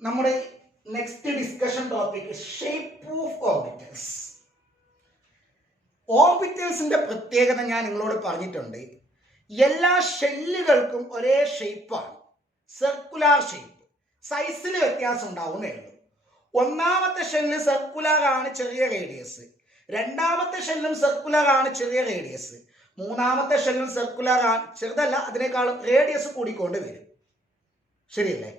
നമ്മുടെ next discussion topic shape of orbitals. ഓർബിറ്റൽസിന്റെ പ്രത്യേകത ഞാൻ നിങ്ങളോട് പറഞ്ഞിട്ടുണ്ട്. എല്ലാ ഷെല്ലുകൾക്കും ഒരേ ഷേപ്പാണ്, സർക്കുലാർ ഷേപ്പ്. സൈസിൽ വ്യത്യാസം ഉണ്ടാവുന്നേ ഉള്ളൂ. ഒന്നാമത്തെ ഷെല്ല് സർക്കുലർ ആണ്, ചെറിയ റേഡിയസ്. രണ്ടാമത്തെ ഷെല്ലും സർക്കുലർ ആണ്, ചെറിയ റേഡിയസ്. മൂന്നാമത്തെ ഷെല്ലും സർക്കുലർ ആണ്, ചെറുതല്ല, അതിനേക്കാളും റേഡിയസ് കൂടിക്കൊണ്ട് വരും. ശരിയല്ലേ?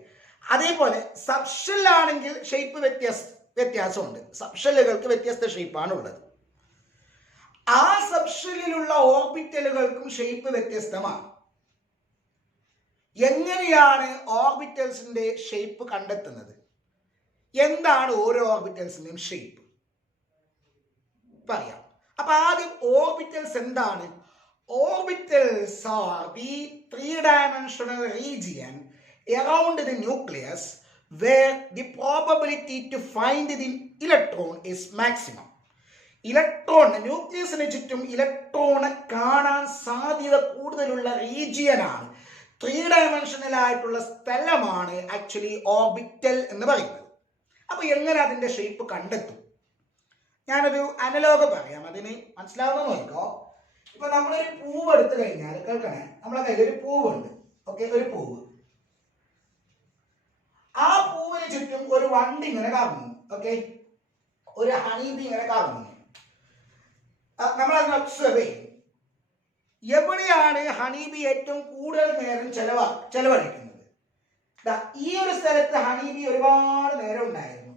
അതേപോലെ സബ്ഷെല്ലാണെങ്കിൽ ഷേപ്പ് വ്യത്യാസമുണ്ട്. സബ്ഷെല്ലുകൾക്ക് വ്യത്യസ്ത ഷേപ്പാണ് ഉള്ളത്. ആ സബ്ഷെല്ലിലുള്ള ഓർബിറ്റലുകൾക്കും ഷേപ്പ് വ്യത്യസ്തമാണ്. എങ്ങനെയാണ് ഓർബിറ്റൽസിന്റെ ഷേപ്പ് കണ്ടെത്തുന്നത്? എന്താണ് ഓരോ ഓർബിറ്റൽസിന്റെയും ഷേപ്പ് പറയാം. അപ്പൊ ആദ്യം ഓർബിറ്റൽസ് എന്താണ്? Orbitals are the 3-dimensional region around the nucleus where the probability to find the electron is maximum. Electron, ന്യൂക്ലിയസിന് ചുറ്റും ഇലക്ട്രോണ് കാണാൻ സാധ്യത കൂടുതലുള്ള റീജിയനാണ്, 3-dimensional ആയിട്ടുള്ള സ്ഥലമാണ് ആക്ച്വലി ഓർബിറ്റൽ എന്ന് പറയുന്നത്. അപ്പൊ എങ്ങനെ അതിന്റെ ഷേപ്പ് കണ്ടെത്തും? ഞാനൊരു അനലോഗ് പറയാം, അതിന് മനസ്സിലാവുന്ന നോക്കോ. ഇപ്പൊ നമ്മളൊരു പൂവ് എടുത്തു കഴിഞ്ഞാൽ, കേൾക്കണേ, നമ്മളെ കയ്യിൽ ഒരു പൂവുണ്ട്. ഓക്കെ, ഒരു പൂവ്. ആ പൂവിന് ചുറ്റും ഒരു വണ്ടി ഇങ്ങനെ കറങ്ങുന്നു. ഓക്കെ, ഒരു ഹണി ബി ഇങ്ങനെ കറങ്ങുന്നു. നമ്മൾ അതിനെ ഒബ്സർവ് ചെയ്യും. എവിടെയാണ് ഹണി ബി ഏറ്റവും കൂടുതൽ നേരം ചെലവഴിക്കുന്നത്? ഈ ഒരു സ്ഥലത്ത് ഹണി ബി ഒരുപാട് നേരം ഉണ്ടായിരുന്നു.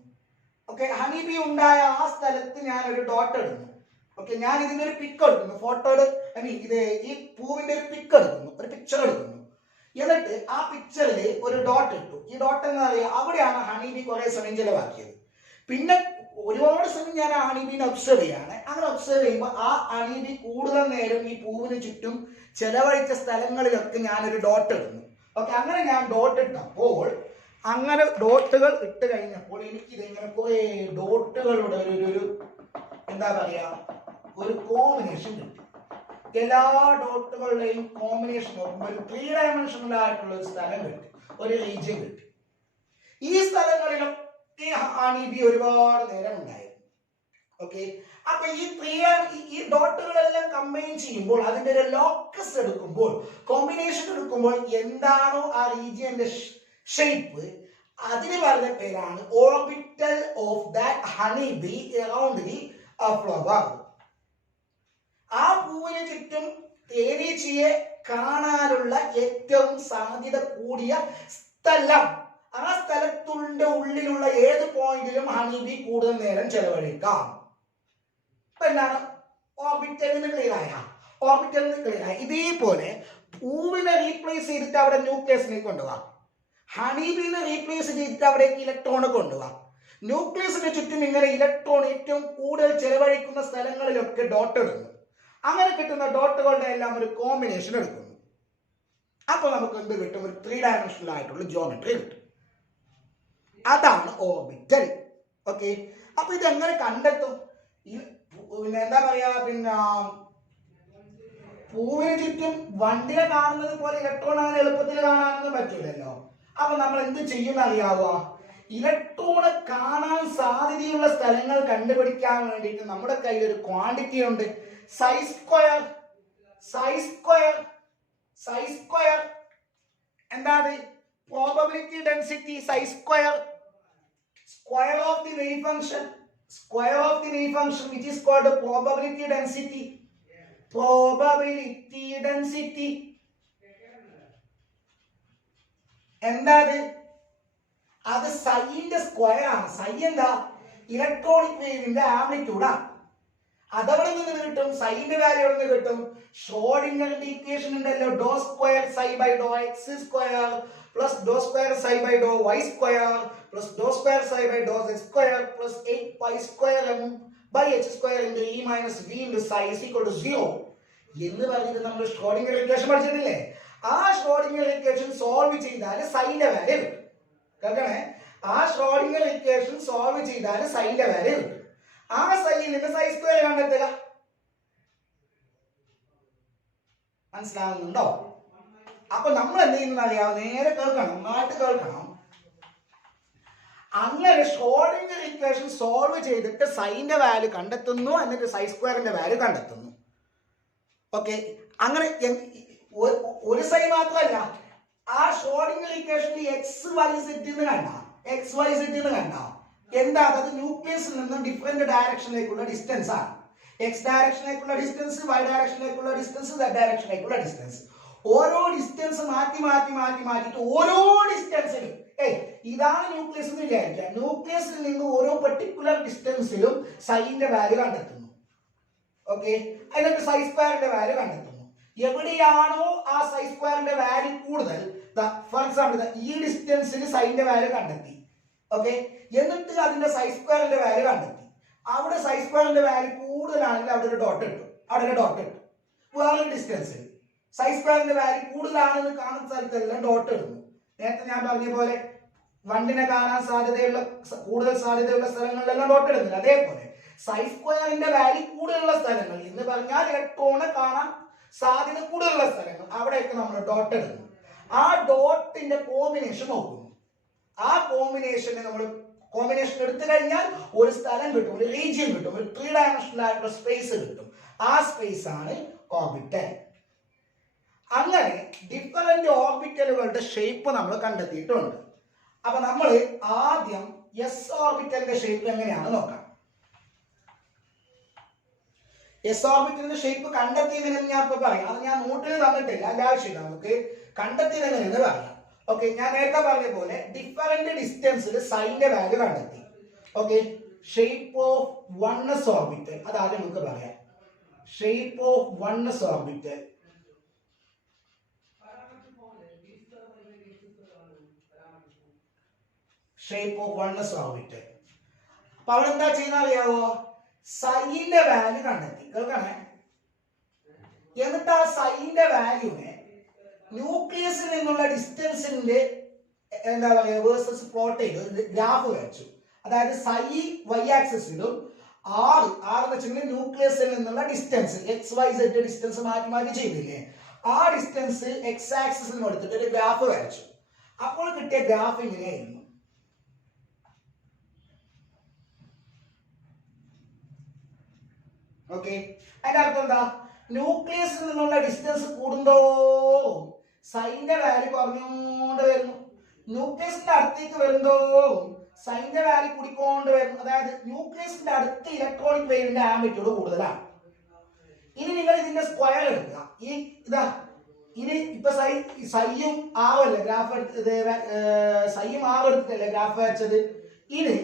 ഓക്കെ, ഹണി ബി ഉണ്ടായ ആ സ്ഥലത്ത് ഞാൻ ഒരു ഡോട്ട് ഇടുന്നു. ഓക്കെ, ഞാൻ ഇതിന്റെ ഒരു പിക്ക് എടുക്കുന്നു, ഫോട്ടോയുടെ ഈ പൂവിന്റെ ഒരു പിക്ക് എടുക്കുന്നു, ഒരു പിക്ചർ എടുക്കുന്നു. എന്നിട്ട് ആ പിക്ചറിൽ ഒരു ഡോട്ട് ഇട്ടു. ഈ ഡോട്ട് എന്താ പറയുക, അവിടെയാണ് ഹണി ബി കുറെ സമയം ചെലവാക്കിയത്. പിന്നെ ഒരുപാട് സമയം ഞാൻ ആ ഹണി ബീനെ ഒബ്സർവ് ചെയ്യാണ്. അങ്ങനെ ഒബ്സർവ് ചെയ്യുമ്പോൾ ആ ഹണി ബി കൂടുതൽ നേരം ഈ പൂവിന് ചുറ്റും ചെലവഴിച്ച സ്ഥലങ്ങളിലൊക്കെ ഞാനൊരു ഡോട്ട് ഇടുന്നു. ഓക്കെ, അങ്ങനെ ഞാൻ ഡോട്ട് ഇട്ടപ്പോൾ, അങ്ങനെ ഡോട്ടുകൾ ഇട്ട് കഴിഞ്ഞപ്പോൾ എനിക്കിതിങ്ങനെ കുറെ ഡോട്ടുകളുടെ ഒരു എന്താ പറയാ, ഒരു കോമ്പിനേഷൻ കിട്ടി. എല്ലാ ഡോട്ടുകളുടെയും കോമ്പിനേഷൻ നോക്കുമ്പോൾ ഒരു 3-dimensional ആയിട്ടുള്ള ഒരു സ്ഥലം കിട്ടി, ഒരു റീജിയൻ കിട്ടി. ഈ സ്ഥലങ്ങളിലൊക്കെ ഹണി ബി ഒരുപാട് നേരം ഉണ്ടായിരുന്നു. ഓക്കെ, അപ്പൊ ഈ ഡോട്ടുകളെല്ലാം കമ്പൈൻ ചെയ്യുമ്പോൾ, അതിന്റെ ഒരു ലോക്കസ് എടുക്കുമ്പോൾ, കോമ്പിനേഷൻ എടുക്കുമ്പോൾ എന്താണോ ആ റീജിയന്റെ ഷേപ്പ്, അതിന് പറഞ്ഞ പേരാണ് orbital of that honey bee around the flower. ആ പൂവിന് ചുറ്റും തേനീച്ചയെ കാണാനുള്ള ഏറ്റവും സാധ്യത കൂടിയ സ്ഥലം, ആ സ്ഥലത്തിന്റെ ഉള്ളിലുള്ള ഏത് പോയിന്റിലും ഹണി ബി കൂടുതൽ നേരം ചെലവഴിക്കാം. എന്താണ് ഓർബിറ്റലിന് ക്ലിയർ ആയ? ഓർബിറ്റലിന് ക്ലിയർ ആയ. ഇതേപോലെ പൂവിനെ റീപ്ലേസ് ചെയ്തിട്ട് അവിടെ ന്യൂക്ലിയസിനെ കൊണ്ടുപോവാം. ഹണി ബീനെ റീപ്ലേസ് ചെയ്തിട്ട് അവിടേക്ക് ഇലക്ട്രോണ് കൊണ്ടുപോവാം. ന്യൂക്ലിയസിന് ചുറ്റും ഇങ്ങനെ ഇലക്ട്രോൺ ഏറ്റവും കൂടുതൽ ചെലവഴിക്കുന്ന സ്ഥലങ്ങളിലൊക്കെ ഡോട്ട് ഇടുന്നു. അങ്ങനെ കിട്ടുന്ന ഡോട്ടുകളുടെ എല്ലാം ഒരു കോമ്പിനേഷൻ എടുക്കുന്നു. അപ്പൊ നമുക്ക് എന്ത് കിട്ടും? ഒരു 3-dimensional ആയിട്ടുള്ള ജിയോമെട്രി കിട്ടും. അതാണ് ഓർബിറ്റൽ. ഓക്കെ, അപ്പൊ ഇത് എങ്ങനെ കണ്ടെത്തും? പിന്നെ എന്താ പറയാ, പിന്നെ പൂവിന് ചുറ്റും വണ്ടിയെ കാണുന്നത് പോലെ ഇലക്ട്രോൺ അങ്ങനെ എളുപ്പത്തിൽ കാണാനൊന്നും പറ്റില്ലല്ലോ. അപ്പൊ നമ്മൾ എന്ത് ചെയ്യുന്ന അറിയാവോ? ഇലക്ട്രോണ് കാണാൻ സാധ്യതയുള്ള സ്ഥലങ്ങൾ കണ്ടുപിടിക്കാൻ വേണ്ടിയിട്ട് നമ്മുടെ കയ്യിൽ ഒരു ക്വാണ്ടിറ്റി ഉണ്ട്, സൈ സ്ക്വയർ. എന്താണ്? Probability density. Psi square, square of the wave function, which is called the probability density. എന്താണ്? അത് സൈന്റെ സ്ക്വയർ ആണ്. സൈ എന്താ? ഇലക്ട്രോണിക് വേവിന്റെ ആംപ്ലിറ്റ്യൂഡാണ്. അതവിടെ നിന്ന് കിട്ടും, സൈന്റെ വാല്യൂ എവിടെ നിന്ന് കിട്ടും? ഷ്രോഡിംഗറിന്റെ ഇക്വേഷൻ ഉണ്ടല്ലോ, ഡോ സ്ക്വയർ സൈ ബൈ ഡോ എക്സ് സ്ക്വയർ പ്ലസ് ഡോ സ്ക്വയർ സൈ ബൈ ഡോ വൈ സ്ക്വയർ പ്ലസ് ഡോ സ്ക്വയർ സൈ ബൈ ഡോ Z square plus 8 square M by H square into E minus V into psi is equal to 0 എന്ന് പറഞ്ഞിട്ട് നമ്മൾ Schrödinger equation പഠിച്ചിട്ടില്ലേ? ആ Schrödinger equation solve ചെയ്താൽ സൈന്റെ value കിട്ടും. കേൾക്കണേ, ആ ഷ്രോഡിംഗർ ഇക്വേഷൻ സോൾവ് ചെയ്താൽ സൈന്റെ വാല്യൂ കിട്ടും. ആ സൈയിൽ നിന്ന് സൈ സ്ക്വയർ കണ്ടെത്തുക. മനസ്സിലാവുന്നുണ്ടോ? അപ്പൊ നമ്മൾ എന്ത് ചെയ്യുന്ന അറിയാം? നേരെ കേൾക്കണം, നന്നായിട്ട് കേൾക്കണം. അങ്ങനെ ഷ്രോഡിംഗർ ഇക്വേഷൻ സോൾവ് ചെയ്തിട്ട് സൈന്റെ വാല്യൂ കണ്ടെത്തുന്നു, എന്നിട്ട് സൈ സ്ക്വയറിന്റെ വാല്യൂ കണ്ടെത്തുന്നു. ഓക്കെ, അങ്ങനെ ഒരു സൈ മാത്രമല്ല, ആ ഷ്രോഡിംഗർ ഇക്വേഷനിൽ എക്സ് വൈ സെറ്റ് എന്ന് കണ്ട എന്താ, അത് ന്യൂക്ലിയസിൽ നിന്നും ഡിഫറെന്റ് ഡയറക്ഷനിലേക്കുള്ള ഡിസ്റ്റൻസ് ആണ്. എക്സ് ഡയറക്ഷനിലേക്കുള്ള ഡിസ്റ്റൻസ്, വൈ ഡയറക്ഷനിലേക്കുള്ള ഡിസ്റ്റൻസ്, സെഡ് ഡയറക്ഷനിലേക്കുള്ള ഡിസ്റ്റൻസ്. ഓരോ ഡിസ്റ്റൻസ് മാറ്റിയിട്ട് ഓരോ ഡിസ്റ്റൻസിലും ഇതാണ് ന്യൂക്ലിയസ് എന്ന് വിചാരിക്കുക. ന്യൂക്ലിയസിൽ നിന്ന് ഓരോ പെർട്ടിക്കുലർ ഡിസ്റ്റൻസിലും സൈന്റെ വാല്യൂ കണ്ടെത്തുന്നു. ഓക്കെ, അതിനൊക്കെ സൈ സ്ക്വയറിന്റെ വാല്യൂ കണ്ടെത്തുന്നു. എവിടെയാണോ ആ സൈ സ്ക്വയറിന്റെ വാല്യൂ കൂടുതൽ, ഫോർ എക്സാമ്പിൾ ഈ ഡിസ്റ്റൻസിൽ സൈന്റെ വാല്യൂ കണ്ടെത്തി. ഓക്കെ, എന്നിട്ട് അതിന്റെ സൈ സ്ക്വയറിന്റെ വാല്യൂ കണ്ടെത്തി. അവിടെ സൈ സ്ക്വയറിന്റെ വാല്യൂ കൂടുതലാണെങ്കിൽ അവിടെ ഒരു ഡോട്ട് ഇട്ടു. വേറൊരു ഡിസ്റ്റൻസിൽ സൈ സ്ക്വയറിന്റെ വാല്യൂ കൂടുതലാണെന്ന് കാണുന്ന സ്ഥലത്തെല്ലാം ഡോട്ട് ഇടുന്നു. നേരത്തെ ഞാൻ പറഞ്ഞ പോലെ വണ്ടിനെ കാണാൻ കൂടുതൽ സാധ്യതയുള്ള സ്ഥലങ്ങളിലെല്ലാം ഡോട്ട് ഇടുന്നില്ല. അതേപോലെ സൈ സ്ക്വയറിന്റെ വാല്യൂ കൂടുതലുള്ള സ്ഥലങ്ങൾ എന്ന് പറഞ്ഞാൽ ഇലക്ട്രോണെ കാണാൻ സാധ്യത കൂടുതലുള്ള സ്ഥലങ്ങൾ, അവിടെയൊക്കെ നമ്മൾ ഡോട്ട് ഇടുന്നു. ആ ഡോട്ടിന്റെ കോമ്പിനേഷൻ നോക്കുന്നു. ആ കോമ്പിനേഷൻ എടുത്തു കഴിഞ്ഞാൽ ഒരു സ്ഥലം കിട്ടും, ഒരു റീജിയൻ കിട്ടും, ഒരു 3 ഡയമെൻഷണൽ ആയിട്ടുള്ള സ്പേസ് കിട്ടും. ആ സ്പേസ് ആണ് ഓർബിറ്റൽ. അങ്ങനെ ഡിഫറെന്റ് ഓർബിറ്റലുകളുടെ ഷേപ്പ് നമ്മൾ കണ്ടെത്തിയിട്ടുണ്ട്. അപ്പൊ നമ്മൾ ആദ്യം എസ് ഓർബിറ്റലിന്റെ ഷേപ്പ് എങ്ങനെയാണ് നോക്കാം. എസ് ഓർബിറ്റലിന്റെ ഷേപ്പ് കണ്ടെത്തിയതെന്ന് ഞാൻ ഇപ്പൊ പറയാം. അത് ഞാൻ നോട്ടിൽ തന്നിട്ടില്ല, അതിന്റെ ആവശ്യമില്ല. നമുക്ക് കണ്ടെത്തിയതെങ്ങനെയെന്ന് പറയാം. ഓക്കെ, ഞാൻ നേരത്തെ പറഞ്ഞ പോലെ ഡിഫറെന്റ് ഡിസ്റ്റൻസിൽ സൈന്റെ വാല്യൂ കണ്ടെത്തി. Okay, shape of oneness orbital, അതാദ്യം നമുക്ക് പറയാം. Shape of oneness orbital. Shape of oneness orbital. അപ്പൊ അവിടെ എന്താ ചെയ്യുന്ന അറിയാവോ, സൈന്റെ വാല്യൂ കണ്ടെത്തി. കേൾക്കണേ. എന്നിട്ട് ആ സൈന്റെ വാല്യൂനെ ന്യൂക്ലിയസിൽ നിന്നുള്ള ഡിസ്റ്റൻസിന്റെ എന്താ പറയുക വേഴ്സസ് പ്ലോട്ട് ചെയ്ത് ഗ്രാഫ് വരച്ചു. അതായത് സൈ വൈ ആക്സിസിലും ആർ എന്ന് വെച്ചിട്ടുണ്ടെങ്കിൽ ന്യൂക്ലിയസിൽ നിന്നുള്ള distance X Y Z distance മാറ്റി ചെയ്തില്ലേ, ആ ഡിസ്റ്റൻസ് എക്സ് ആക്സിസിൽ എടുത്തിട്ട് ഒരു ഗ്രാഫ് വരച്ചു. അപ്പോൾ കിട്ടിയ ഗ്രാഫ് ഇങ്ങനെയായിരുന്നു. ഓക്കെ, അതിന്റെ അർത്ഥം എന്താ, ന്യൂക്ലിയസിൽ നിന്നുള്ള ഡിസ്റ്റൻസ് കൂടുന്തോറും സൈന്റെ വാല്യൂ കുറഞ്ഞുകൊണ്ട് വരുന്നു. ന്യൂക്ലിയസിന്റെ അടുത്തേക്ക് വരുന്തോറും സൈന്റെ വാല്യൂ കൂടിക്കൊണ്ട് വരുന്നു. അതായത് ന്യൂക്ലിയസിന്റെ അടുത്ത് ഇലക്ട്രോണിക് വേവിന്റെ ആംപ്ലിറ്റ്യൂഡ് കൂടുതലാണ്. ഇനി നിങ്ങൾ ഇതിന്റെ സ്ക്വയർ എടുക്കുക. ഇനി ഇപ്പൊ സൈയും ആവല്ലേ ഗ്രാഫ് സൈയും എടുത്തിട്ടല്ലേ ഗ്രാഫ് വരച്ചത്. ഇനി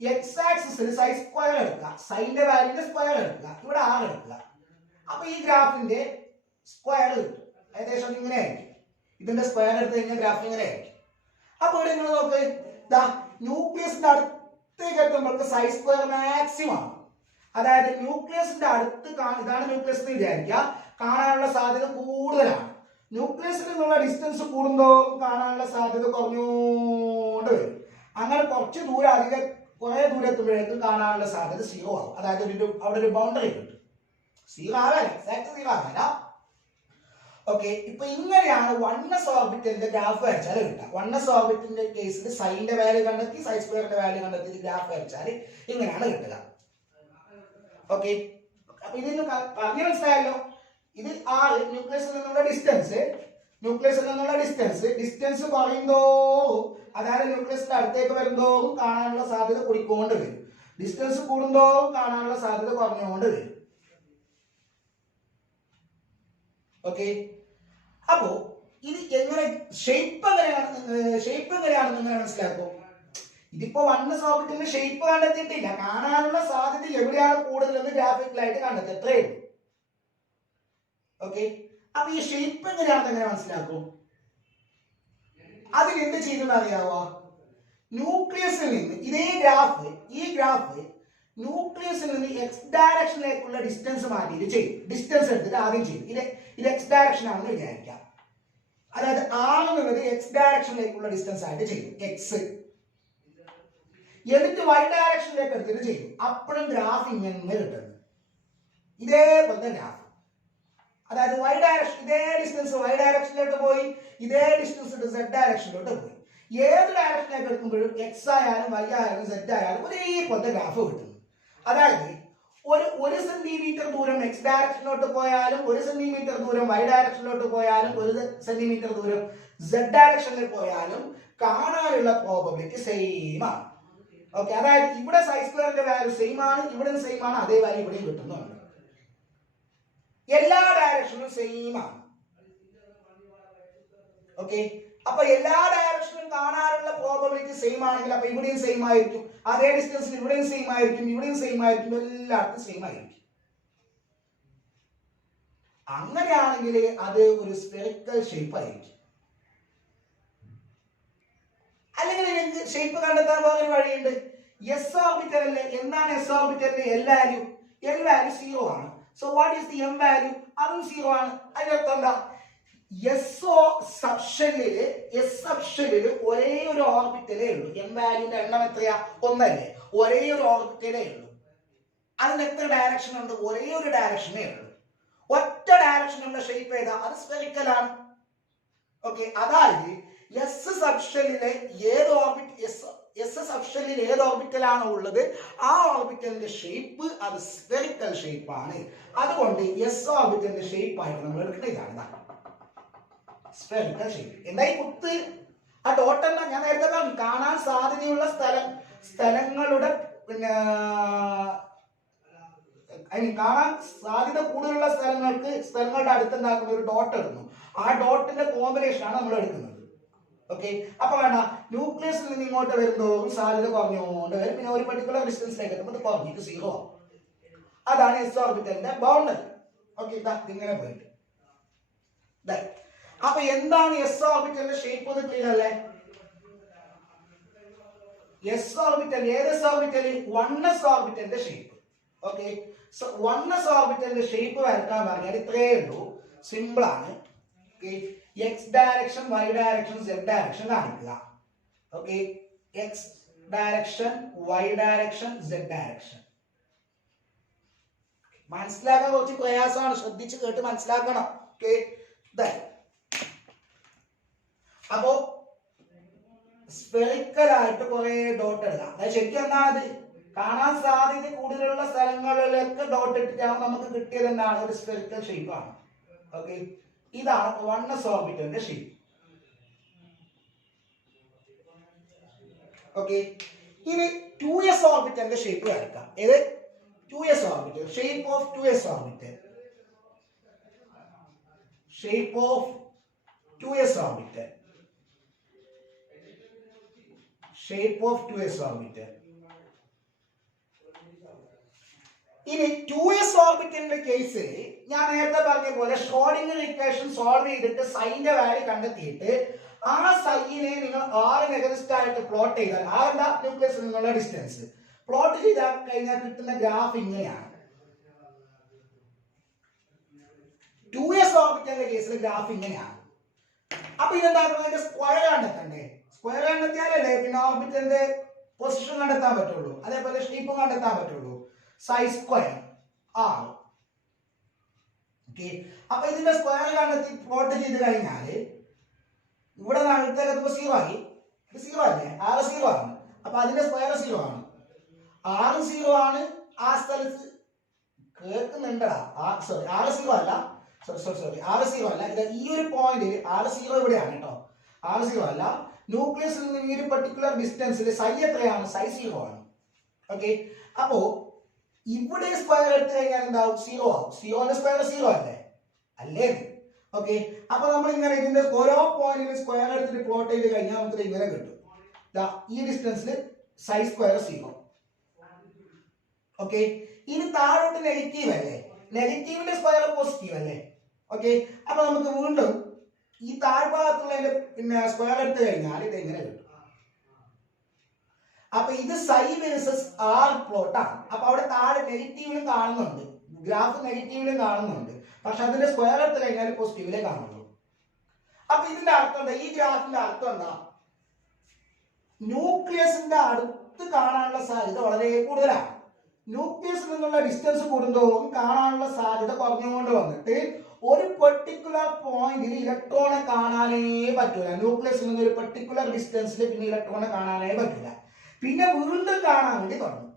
എക്സ് ആക്സിസിൽ സൈ സ്ക്വയർ എടുക്കുക, സൈന്റെ വാല്യൂന്റെ സ്ക്വയർ എടുക്കുക, ഇവിടെ ആർ എടുക്കുക. അപ്പൊ ഈ ഗ്രാഫിന്റെ സ്ക്വയർ കിട്ടും. ഏകദേശം ഇങ്ങനെ ആയിരിക്കും. ഇതിന്റെ സ്ക്വയർ എടുത്ത് കഴിഞ്ഞാൽ ഗ്രാഫ് ഇങ്ങനെ ആയിരിക്കും. അപ്പൊ ഇവിടെ നിങ്ങൾ നോക്ക്, ന്യൂക്ലിയസിന്റെ അടുത്തേക്ക് എത്തുമ്പോൾ സൈ സ്ക്വയർ മാക്സിമം ആണ്. അതായത് ന്യൂക്ലിയസിന്റെ അടുത്ത് ഇതാണ് ന്യൂക്ലിയസ് എന്ന് വിചാരിക്കുക, കാണാനുള്ള സാധ്യത കൂടുതലാണ്. ന്യൂക്ലിയസിൽ നിന്നുള്ള ഡിസ്റ്റൻസ് കൂടുന്തോറും കാണാനുള്ള സാധ്യത കുറഞ്ഞുകൊണ്ട് വരും. അങ്ങനെ കുറച്ച് ദൂരം കുറെ ദൂരം എത്തുമ്പോഴേക്കും കാണാനുള്ള സാധ്യത 0 ആവും. അതായത് അവിടെ ഒരു ബൗണ്ടറി കിട്ടും. 0 ആവാൻ എക്സാക്ട് 0 ആവില്ല. ഓക്കെ, ഇപ്പൊ ഇങ്ങനെയാണ് വൺനെസ് ഓർബിറ്റലിന്റെ ഗ്രാഫ് വരച്ചാൽ കിട്ടുക. വൺനെസ് ഓർബിറ്റലിന്റെ കേസിൽ സൈന്റെ വാല്യൂ കണ്ടെത്തി, സൈ സ്ക്വയറിന്റെ വാല്യൂ കണ്ടെത്തി ഗ്രാഫ് വരച്ചാൽ ഇങ്ങനെയാണ് കിട്ടുക. ഓക്കെ, അപ്പൊ ഇതിന് പറഞ്ഞു മനസ്സിലായല്ലോ. ഇത് ആർ ന്യൂക്ലിയസിൽ നിന്നുള്ള ഡിസ്റ്റൻസ് കുറയുന്തോറും, അതായത് ന്യൂക്ലിയസിന്റെ അടുത്തേക്ക് വരുന്തോറും കാണാനുള്ള സാധ്യത കൂടിക്കൊണ്ട് വരും. ഡിസ്റ്റൻസ് കൂടുന്തോറും കാണാനുള്ള സാധ്യത കുറഞ്ഞുകൊണ്ട് വരും. ഓക്കെ, അപ്പോ ഇത് എങ്ങനെ ഷേപ്പ് എങ്ങനെയാണെന്ന് എങ്ങനെ മനസ്സിലാക്കും. ഇതിപ്പോ വൺനെസ് ഓർബിറ്റലിന്റെ ഷേപ്പ് കണ്ടെത്തിയിട്ടില്ല, കാണാനുള്ള സാധ്യത എവിടെയാണ് കൂടുതലെന്ന് ഗ്രാഫിക്കലായിട്ട് കണ്ടെത്തി, എത്രയേ ഉള്ളൂ. ഓക്കെ, അപ്പൊ ഈ ഷേപ്പ് എങ്ങനെയാണെന്ന് എങ്ങനെ മനസ്സിലാക്കും. അതിന് എന്ത് ചെയ്തെന്ന് അറിയാവോ, ന്യൂക്ലിയസിൽ നിന്ന് ഈ ഗ്രാഫ് ന്യൂക്ലിയസിൽ നിന്ന് എക്സ് ഡയറക്ഷനിലേക്കുള്ള ഡിസ്റ്റൻസ് മാറ്റിയിട്ട് ചെയ്യും. ഡിസ്റ്റൻസ് എടുത്തിട്ട് ആദ്യം ചെയ്യും. ഇത് എക്സ് ഡയറക്ഷൻ ആണെന്ന് വിചാരിക്കാം. അതായത് ആർ എന്നുള്ളത് എക്സ് ഡയറക്ഷനിലേക്കുള്ള ഡിസ്റ്റൻസ് ആയിട്ട് ചെയ്യും, എക്സ്. എന്നിട്ട് വൈ ഡയറക്ഷനിലേക്ക് എടുത്തിട്ട് ചെയ്യും. അപ്പോഴും ഗ്രാഫ് ഇങ്ങനെ കിട്ടുന്നത് ഇതേപോലത്തെ ഗ്രാഫ്. അതായത് വൈ ഡയറക്ഷൻ, ഇതേ ഡിസ്റ്റൻസ് വൈ ഡയറക്ഷനിലോട്ട് പോയി, ഇതേ ഡിസ്റ്റൻസ് സെഡ് ഡയറക്ഷനിലോട്ട് പോയി. ഏത് ഡയറക്ഷനിലേക്ക് എടുക്കുമ്പോഴും എക്സ് ആയാലും വൈ ആയാലും സെറ്റ് ആയാലും ഒരേപോലത്തെ ഗ്രാഫ് കിട്ടുന്നു. അതായത് ഒരു സെന്റിമീറ്റർ ദൂരം എക്സ് ഡയറക്ഷനിലോട്ട് പോയാലും 1 സെന്റിമീറ്റർ ദൂരം വൈ ഡയറക്ഷനിലോട്ട് പോയാലും 1 സെന്റിമീറ്റർ ദൂരം സെഡ് ഡയറക്ഷനിൽ പോയാലും കാണാനുള്ള പ്രോബബിലിറ്റി സെയിം ആണ്. ഓക്കെ, അതായത് ഇവിടെ സൈ സ്ക്വയറിന്റെ വാല്യൂ സെയിം ആണ്, ഇവിടെ സെയിം ആണ്, അതേ വാല്യൂ ഇവിടെയും കിട്ടുന്നുണ്ട്. എല്ലാ ഡയറക്ഷനും സെയിം ആണ്. ഓക്കെ, അപ്പൊ എല്ലാ ഡയറക്ഷനും കാണാനുള്ള പ്രോബബിലിറ്റി സെയിം ആണെങ്കിൽ അപ്പൊ ഇവിടെയും സെയിം ആയിരിക്കും, അതേ ഡിസ്റ്റൻസിൽ ഇവിടെയും സെയിം ആയിരിക്കും, ഇവിടെയും സെയിം ആയിരിക്കും, എല്ലായിടത്തും സെയിം ആയിരിക്കും. അങ്ങനെയാണെങ്കിൽ അത് ഒരു സ്ഫെറിക്കൽ ഷേപ്പ് ആയിരിക്കും. അല്ലെങ്കിൽ ഷേപ്പ് കണ്ടെത്താൻ വേറൊരു വഴിയുണ്ട്. എസ് ഓർബിറ്റൽ അല്ലേ, എന്താണ് എസ് ഓർബിറ്റലിന്റെ എൽ വാല്യൂ? എൽ വാല്യൂ 0 ആണ്. So what is the M value? അതും 0 ആണ്. അതിനർത്ഥം എന്താ? എസ് സബ്ഷെല്ലില് ഒരേ ഒരു ഓർബിറ്റലേ ഉള്ളൂ. എം വാല്യൂന്റെ എണ്ണം എത്രയാ? 1 അല്ലേ? ഒരേ ഒരു ഓർബിറ്റലേ ഉള്ളൂ. അതിന് എത്ര ഡയറക്ഷൻ ഉണ്ട്? ഒരേ ഒരു ഡയറക്ഷനേ ഉള്ളൂ. ഒറ്റ ഡയറക്ഷനുള്ള ഷേപ്പ് ഏതാ? അത് സ്ഫെറിക്കൽ ആണ്. ഓക്കെ, അതായത് എസ് സബ്ഷെല്ലിലെ ഏത് ഓർബിറ്റലാണ് ഉള്ളത്, ആ ഓർബിറ്റലിന്റെ ഷേപ്പ് അത് സ്ഫെറിക്കൽ ഷേപ്പ് ആണ്. അതുകൊണ്ട് എസ് ഓർബിറ്റലിന്റെ ഷേപ്പ് ആയിട്ട് നമ്മൾ എടുക്കുന്നത് ഇതാണ്, സ്ഫെറിക്കൽ ഷേപ്പ്. എന്തായി കുത്ത്? ആ ഡോട്ട് എന്താ? ഞാൻ നേരത്തെ പറഞ്ഞു, കാണാൻ സാധ്യതയുള്ള സ്ഥലങ്ങളുടെ കാണാൻ സാധ്യത കൂടുതലുള്ള സ്ഥലങ്ങളുടെ അടുത്തുണ്ടാക്കുന്ന ഒരു ഡോട്ട് ഇടുന്നു. ആ ഡോട്ടിന്റെ കോമ്പിനേഷൻ ആണ് നമ്മൾ എടുക്കുന്നത്. ഓക്കെ, അപ്പൊ വേണ്ട, ന്യൂക്ലിയസിൽ നിന്ന് ഇങ്ങോട്ട് വരുന്നതോറും സാധ്യത കുറഞ്ഞുകൊണ്ട് വരും. പിന്നെ ഒരു പെർട്ടിക്കുലർ ഡിസ്റ്റൻസിലേക്ക് എത്തുമ്പോൾ ഇത് കുറഞ്ഞിട്ട് 0 ആവും. അതാണ് എസ് ഓർബിറ്റലിന്റെ ബൗണ്ടറി. ഓക്കെ, ഇങ്ങനെ പോയിട്ട് അപ്പൊ എന്താണ് എസ് ഓർബിറ്റലിന്റെ ഷേപ്പ് എന്ന് ക്ലിയർ അല്ലേ? എസ് ഓർബിറ്റൽ ഏത് എസ് ഓർബിറ്റൽ? 1s ഓർബിറ്റലിന്റെ ഷേപ്പ്. ഓക്കെ, സോ 1s ഓർബിറ്റലിന്റെ ഷേപ്പ് വരക്കാൻ പറഞ്ഞാൽ ഇത്രയേ ഉള്ളൂ, സിമ്പിൾ ആണ്. X direction, Y direction, Z direction കാണിക്കുക. Okay, X direction, Y direction, Z direction. മനസ്സിലാക്കാൻ കുറച്ച് പ്രയാസമാണ്, ശ്രദ്ധിച്ച് കേട്ട് മനസ്സിലാക്കണം. ഓക്കെ, അപ്പോ സ്ഫെറിക്കൽ ആയിട്ട് കുറെ ഡോട്ട് ഇടാം. അതായത് ശരിക്കും എന്താണത്? കാണാൻ സാധ്യത കൂടുതലുള്ള സ്ഥലങ്ങളിലേക്ക് ഡോട്ട് ഇട്ടിട്ടാണ് നമുക്ക് കിട്ടിയത്. എന്താണ്? ഒരു സ്ഫെറിക്കൽ ഷേപ്പ് ആണ്. ഓക്കെ, ഇതാണ് 1s ഓർബിറ്റലിന്റെ ഷേപ്പ്. ഓക്കെ, ഇനി 2s ഓർബിറ്റലിന്റെ ഷേപ്പ് കാണിക്കാം. ഏത്? 2s orbital. Shape of 2s orbital. Shape of 2s orbital. Shape of 2s orbital. ഇനി 2s ഓർബിറ്റലിന്റെ കേസിൽ ഞാൻ നേരത്തെ പറഞ്ഞ പോലെ ഷ്രോഡിംഗർ ഇക്വേഷൻ സോൾവ് ചെയ്തിട്ട് സൈന്റെ വാല്യൂ കണ്ടെത്തിയിട്ട് ആ സൈനെ നിങ്ങൾ ആറിന് എഗൻസ്റ്റ് ആയിട്ട് പ്ലോട്ട് ചെയ്താൽ, ആറിന്റെ ന്യൂക്ലിയസിൽ നിന്നുള്ള ഡിസ്റ്റൻസ് പ്ലോട്ട് ചെയ്താൽ കഴിഞ്ഞാൽ കിട്ടുന്ന ഗ്രാഫ് ഇങ്ങനെയാണ്. 2s ഓർബിറ്റലിന്റെ കേസിൽ ഗ്രാഫ് ഇങ്ങനെയാണ്. അപ്പൊ ഇതെന്താക്കണം? അതിന്റെ സ്ക്വയർ കണ്ടെത്തണ്ടേ? സ്ക്വയർ കണ്ടെത്തിയാലല്ലേ പിന്നെ ഓർബിറ്റലിന്റെ പൊസിഷൻ കണ്ടെത്താൻ പറ്റുള്ളൂ, അതേപോലെ ഷേപ്പ് കണ്ടെത്താൻ പറ്റുള്ളൂ. സൈ സ്ക്വയർ ആർ. ഓക്കെ, അപ്പൊ ഇതിന്റെ സ്ക്വയർ കണ്ടെത്തി പ്ലോട്ട് ചെയ്ത് കഴിഞ്ഞാൽ ഇവിടെ അടുത്തേക്ക് 0 ആയി. ഇത് 0 അല്ലേ? 6 0 ആണ്. അപ്പൊ അതിന്റെ സ്ക്വയർ 0 ആണ്. 6 0 ആണ്. ആ സ്ഥലത്ത് കേൾക്കുന്നുണ്ടടാ? സോറി, 6 0 അല്ല, സോറി 6 0 അല്ല. ഇത് ഈ ഒരു പോയിന്റ് 6 0 ഇവിടെയാണ് കേട്ടോ. 6 0 അല്ല. ന്യൂക്ലിയസിൽ നിന്ന് ഈ ഒരു പെർട്ടിക്കുലർ ഡിസ്റ്റൻസിൽ സൈ എത്രയാണ്? സൈ 0 ആണ്. ഓക്കെ, അപ്പോ ഇവിടെ സ്ക്വയർ എടുത്തു കഴിഞ്ഞാൽ എന്താവും? 0 ആവും. 0ന്റെ സ്ക്വയർ 0 അല്ലേ? അല്ലേ? ഓക്കെ, അപ്പൊ നമ്മൾ ഇങ്ങനെ ഇതിന്റെ ഓരോ പോയിന്റിലും സ്ക്വയർ എടുത്തിട്ട് പ്ലോട്ട് ചെയ്ത് കഴിഞ്ഞാൽ നമുക്ക് ഇങ്ങനെ കിട്ടും. ഈ ഡിസ്റ്റൻസിൽ സൈ സ്ക്വയർ 0. ഓക്കെ, ഇനി താഴോട്ട് നെഗറ്റീവ് അല്ലേ? നെഗറ്റീവിന്റെ സ്ക്വയർ പോസിറ്റീവ് അല്ലേ? ഓക്കെ, അപ്പൊ നമുക്ക് വീണ്ടും ഈ താഴ്ഭാഗത്തുള്ള പിന്നെ സ്ക്വയർ എടുത്തു കഴിഞ്ഞാൽ ഇത് എങ്ങനെ കിട്ടും? അപ്പൊ ഇത് സൈ വേഴ്സസ് ആർ പ്ലോട്ടാണ്. അപ്പൊ അവിടെ താഴെ നെഗറ്റീവിലും കാണുന്നുണ്ട്, ഗ്രാഫ് നെഗറ്റീവിലും കാണുന്നുണ്ട്, പക്ഷെ അതിന്റെ സ്ക്വയർ എടുത്തു കഴിഞ്ഞാൽ പോസിറ്റീവിലേ കാണുള്ളൂ. അപ്പൊ ഇതിന്റെ അർത്ഥം എന്താ? ഈ ഗ്രാഫിന്റെ അർത്ഥം എന്താ? ന്യൂക്ലിയസിന്റെ അടുത്ത് കാണാനുള്ള സാധ്യത വളരെ കൂടുതലാണ്. ന്യൂക്ലിയസിൽ നിന്നുള്ള ഡിസ്റ്റൻസ് കൂടുന്തോറും കാണാനുള്ള സാധ്യത കുറഞ്ഞുകൊണ്ട് വന്നിട്ട് ഒരു പെർട്ടിക്കുലർ പോയിന്റിൽ ഇലക്ട്രോണെ കാണാനേ പറ്റൂല. ന്യൂക്ലിയസിൽ നിന്ന് ഒരു പെർട്ടിക്കുലർ ഡിസ്റ്റൻസിൽ പിന്നെ ഇലക്ട്രോണെ കാണാനേ പറ്റൂല. പിന്നെ വീണ്ടും കാണാൻ വേണ്ടി തുടങ്ങും.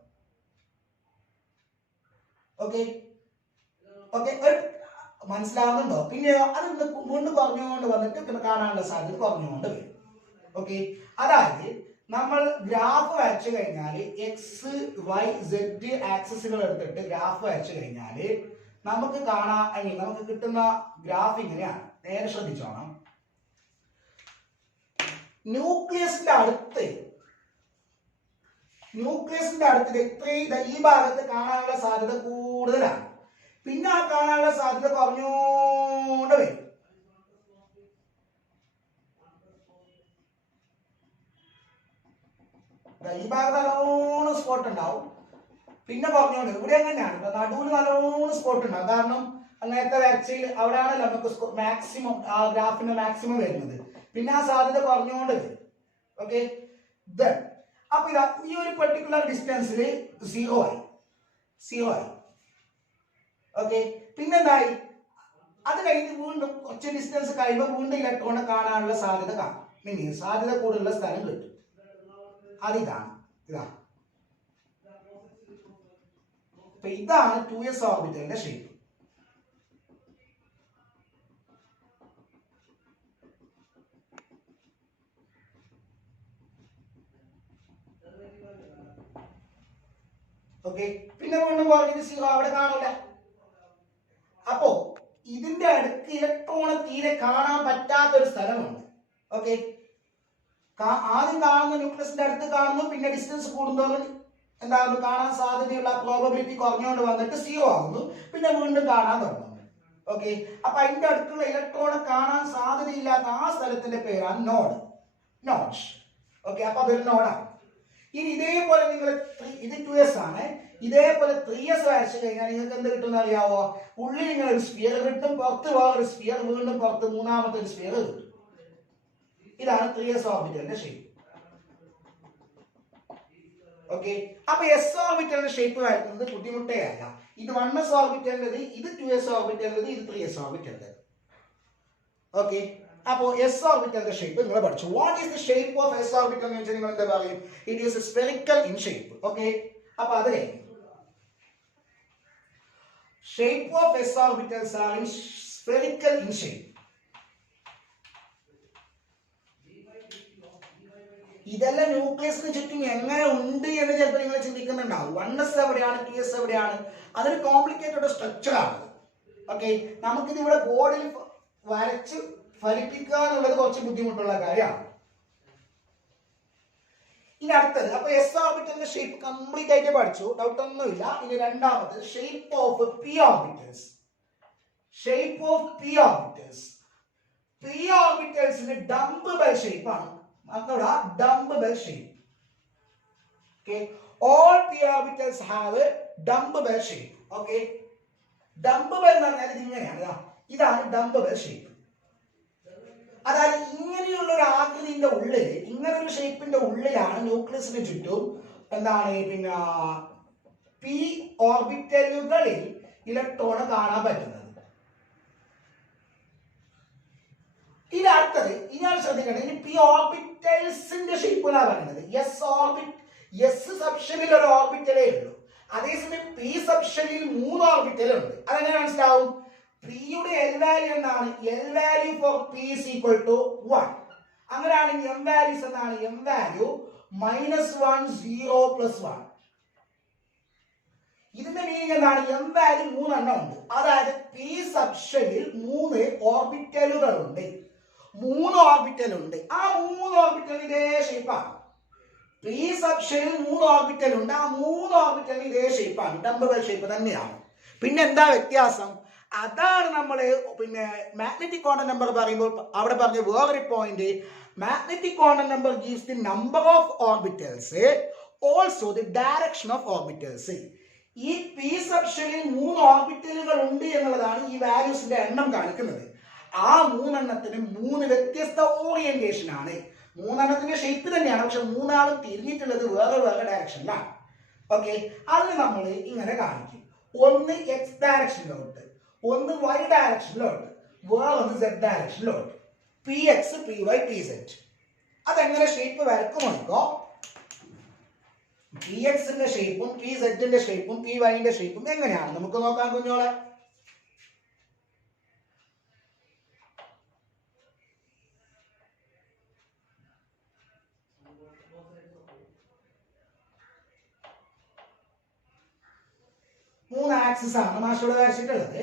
ഓക്കെ ഓക്കെ, ഒരു മനസ്സിലാവുന്നുണ്ടോ? പിന്നെയോ അത് വീണ്ടും കുറഞ്ഞുകൊണ്ട് വന്നിട്ട് പിന്നെ കാണാനുള്ള സാധ്യത കുറഞ്ഞുകൊണ്ട് വരും. ഓക്കെ, അതായത് നമ്മൾ ഗ്രാഫ് വരച്ചു കഴിഞ്ഞാൽ എക്സ് വൈ സെഡ് ആക്സിസുകൾ എടുത്തിട്ട് ഗ്രാഫ് വരച്ചു കഴിഞ്ഞാൽ നമുക്ക് കാണാൻ നമുക്ക് കിട്ടുന്ന ഗ്രാഫ് ഇങ്ങനെയാണ്. നേരെ ശ്രദ്ധിച്ചോണം. ന്യൂക്ലിയസിന്റെ അടുത്ത് ഇത്രയും ഈ ഭാഗത്ത് കാണാനുള്ള സാധ്യത കൂടുതലാണ്. പിന്നെ ആ കാണാനുള്ള സാധ്യത കുറഞ്ഞോണ്ട് വരും. ഈ ഭാഗത്ത് നല്ലോണം സ്പോട്ട് ഉണ്ടാവും, പിന്നെ കുറഞ്ഞോണ്ട്. ഇവിടെ എങ്ങനെയാണ് നടുവിൽ നല്ലോണം സ്പോട്ട് ഉണ്ടാവും. കാരണം അങ്ങനത്തെ വരച്ചയിൽ അവിടെയാണല്ലോ നമുക്ക് മാക്സിമം ആ ഗ്രാഫിന്റെ മാക്സിമം വരുന്നത്. പിന്നെ ആ സാധ്യത കുറഞ്ഞുകൊണ്ട് വരും. ഓക്കെ, അപ്പൊ ഇതാ ഈ ഒരു പെർട്ടിക്കുലർ ഡിസ്റ്റൻസിൽ 0 ആയി. ഓക്കെ, പിന്നെന്തായി? അത് കഴിഞ്ഞ് വീണ്ടും കുറച്ച് ഡിസ്റ്റൻസ് കഴിയുമ്പോൾ വീണ്ടും ഇലക്ട്രോണെ കാണാനുള്ള സാധ്യത കാണും. മീനിങ് സാധ്യത കൂടുതലുള്ള സ്ഥലം കിട്ടും. അതിതാണ് ഇതാണ് 2s ഓർബിറ്റലിന്റെ ഷേപ്പ്. ഓക്കെ, പിന്നെ വീണ്ടും പറഞ്ഞത് 0 അവിടെ കാണില്ല. അപ്പോ ഇതിന്റെ അടുത്ത് ഇലക്ട്രോണെ തീരെ കാണാൻ പറ്റാത്തൊരു സ്ഥലമുണ്ട്. ഓക്കെ, ആദ്യം കാണുന്ന ന്യൂക്ലിയസിന്റെ അടുത്ത് കാണുന്നു, പിന്നെ ഡിസ്റ്റൻസ് കൂടുന്നതോറും എന്താകുന്നു? കാണാൻ സാധ്യതയുള്ള പ്രോബബിലിറ്റി കുറഞ്ഞുകൊണ്ട് വന്നിട്ട് 0 ആകുന്നു, പിന്നെ വീണ്ടും കാണാൻ തുടങ്ങുന്നു. ഓക്കെ, അപ്പൊ അതിന്റെ അടുത്തുള്ള ഇലക്ട്രോണെ കാണാൻ സാധ്യതയില്ലാത്ത ആ സ്ഥലത്തിന്റെ പേരാണ് നോഡ്. ഓക്കെ, അപ്പൊ അതൊരു നോഡാണ്. ഇനി ഇതേപോലെ നിങ്ങൾ ഇത് 2s ആണ്. ഇതേപോലെ 3s വരച്ചു കഴിഞ്ഞാൽ നിങ്ങൾക്ക് എന്ത് കിട്ടുമെന്ന് അറിയാവോ? ഉള്ളിൽ നിങ്ങൾ ഒരു സ്ഫിയർ കിട്ടും, പുറത്ത് വേറൊരു സ്ഫിയർ, വീണ്ടും പുറത്ത് മൂന്നാമത്തെ ഒരു സ്ഫിയർ കിട്ടും. ഇതാണ് 3s ഓർബിറ്റലിന്റെ ഷേപ്പ്. ഓക്കെ, അപ്പൊ എസ് ഓർബിറ്റലിന്റെ ഷേപ്പ് വരയ്ക്കുന്നത് ബുദ്ധിമുട്ടേ അല്ല. ഇത് 1s ഓർബിറ്റലിൻ്റെത്, ഇത് 2s ഓർബിറ്റലിൻ്റെത്, ഇത് 3s ഓർബിറ്റലിൻ്റെത്. ഓക്കെ, അപ്പോൾ എസ് ഓർബിറ്റലിന്റെ ഷേപ്പ് നിങ്ങൾ പഠിച്ചു. What is the shape of S orbital എന്ന് വെച്ചാൽ നിങ്ങൾ എന്താ പറയും? It is spherical in shape. Okay, അപ്പൊ അത് കഴിഞ്ഞു. Shape of S orbitals are in spherical in shape. ഇതെല്ലാം ന്യൂക്ലിയസിന് ചുറ്റും എങ്ങനെ ഉണ്ട് എന്ന് ചിലപ്പോൾ നിങ്ങൾ ചിന്തിക്കുന്നുണ്ടാവും. 1s എവിടെയാണ്, 2s എവിടെയാണ്? അതൊരു കോംപ്ലിക്കേറ്റഡ് സ്ട്രക്ചർ ആണ്. ഓക്കെ, നമുക്കിത് ഇവിടെ ബോർഡിൽ വരച്ച് ഫലിപ്പിക്കുക എന്നുള്ളത് കുറച്ച് ബുദ്ധിമുട്ടുള്ള കാര്യമാണ്. ഇനി അടുത്തത്, അപ്പൊ എസ് ഓർബിറ്റലിന്റെ ഷേപ്പ് കംപ്ലീറ്റ് ആയിട്ട് പഠിച്ചു, ഡൗട്ട് ഒന്നുമില്ല. ഇനി രണ്ടാമത് shape of P orbitals. Shape of P ഓർബിറ്റൽസിന് ഡംബ് ബെൽ ഷേപ്പ് ആണ്. dumbbell shape. Okay, all p orbitals have a dumbbell shape. Okay, dumbbell എന്ന് പറഞ്ഞാൽ ഇങ്ങനെയാണ്. ഇതാണ് dumbbell shape. അതായത് ഇങ്ങനെയുള്ള ഒരു ആകൃതിന്റെ ഉള്ളിൽ, ഇങ്ങനെ ഒരു ഷേപ്പിന്റെ ഉള്ളിലാണ് ന്യൂക്ലിയസിന് ചുറ്റും എന്താണ് പിന്നെ പി ഓർബിറ്റലുകളിൽ ഇലക്ട്രോണ് കാണാൻ പറ്റുന്നത്. ഇനി അടുത്തത് ഇയാൾ ശ്രദ്ധിക്കണം. ഇനി പി ഓർബിറ്റൽസിന്റെ ഷേപ്പ് എന്നാണ് പറയുന്നത്. എസ് സബ്ഷനിൽ ഒരു ഓർബിറ്റലേ ഉള്ളൂ. അതേസമയം പി സബ്ഷനിൽ 3 ഓർബിറ്റലുണ്ട്. അതെങ്ങനെ മനസ്സിലാവും? പിയുടെ എൽ വാല്യൂ എന്താണ്? L value for P is equal to 1. അങ്ങനെയാണെങ്കിൽ എം വാല്യൂസ് എന്താണ്? M value -1 0 +1. ഇതിന്റെ മീനിങ് എന്താണ്? എം വാല്യൂ 3 എണ്ണം ഉണ്ട്. അതായത് പി സബ്ഷനിൽ 3 ഓർബിറ്റലുകൾ ഉണ്ട്. 3 ഓർബിറ്റൽ ഉണ്ട്. ആ 3 ഓർബിറ്റൽ ഇതേ ഷേപ്പാണ്. പി സബ്ഷനിൽ 3 ഓർബിറ്റൽ ഉണ്ട്. ആ 3 ഓർബിറ്റൽ ഇതേ ഷേപ്പാണ്, ഡംബൽ ഷേപ്പ് തന്നെയാണ്. പിന്നെ എന്താ വ്യത്യാസം? അതാണ് നമ്മൾ പിന്നെ മാഗ്നറ്റിക് ക്വാണ്ടം നമ്പർ പറയുമ്പോൾ അവിടെ പറഞ്ഞ വേറൊരു point. Magnetic quantum number gives the number of orbitals, also the direction of orbitals. ഈ പി സബ്ഷനിൽ 3 ഓർബിറ്റലുകൾ ഉണ്ട് എന്നുള്ളതാണ് ഈ വാല്യൂസിന്റെ എണ്ണം കാണിക്കുന്നത്. ആ 3 എണ്ണത്തിന് 3 വ്യത്യസ്ത ഓറിയന്റേഷൻ ആണ്. 3 എണ്ണത്തിന്റെ ഷേപ്പ് തന്നെയാണ്, പക്ഷെ 3 ആളും തിരിഞ്ഞിട്ടുള്ളത് വേറെ ഡയറക്ഷനിലാണ്. ഓക്കെ, അതിന് നമ്മൾ ഇങ്ങനെ കാണിക്കും. ഒന്ന് എക്സ് ഡയറക്ഷനിലോട്ട്, ഒന്ന് y ഡയറക്ഷനിലോട്ട്, വേറൊന്ന് z ഡയറക്ഷനിലോട്ട്. px, py, pz. അതെങ്ങനെ ഷേപ്പ് വരക്കും നോക്കോ. pxന്റെ ഷേപ്പും pzന്റെ ഷേപ്പും pyന്റെ ഷേപ്പും എങ്ങനെയാണ് നമുക്ക് നോക്കാം കുഞ്ഞോളെ. മൂന്ന് ആക്സിസ് ആണ് മാഷോട് വരച്ചിട്ടുള്ളത്.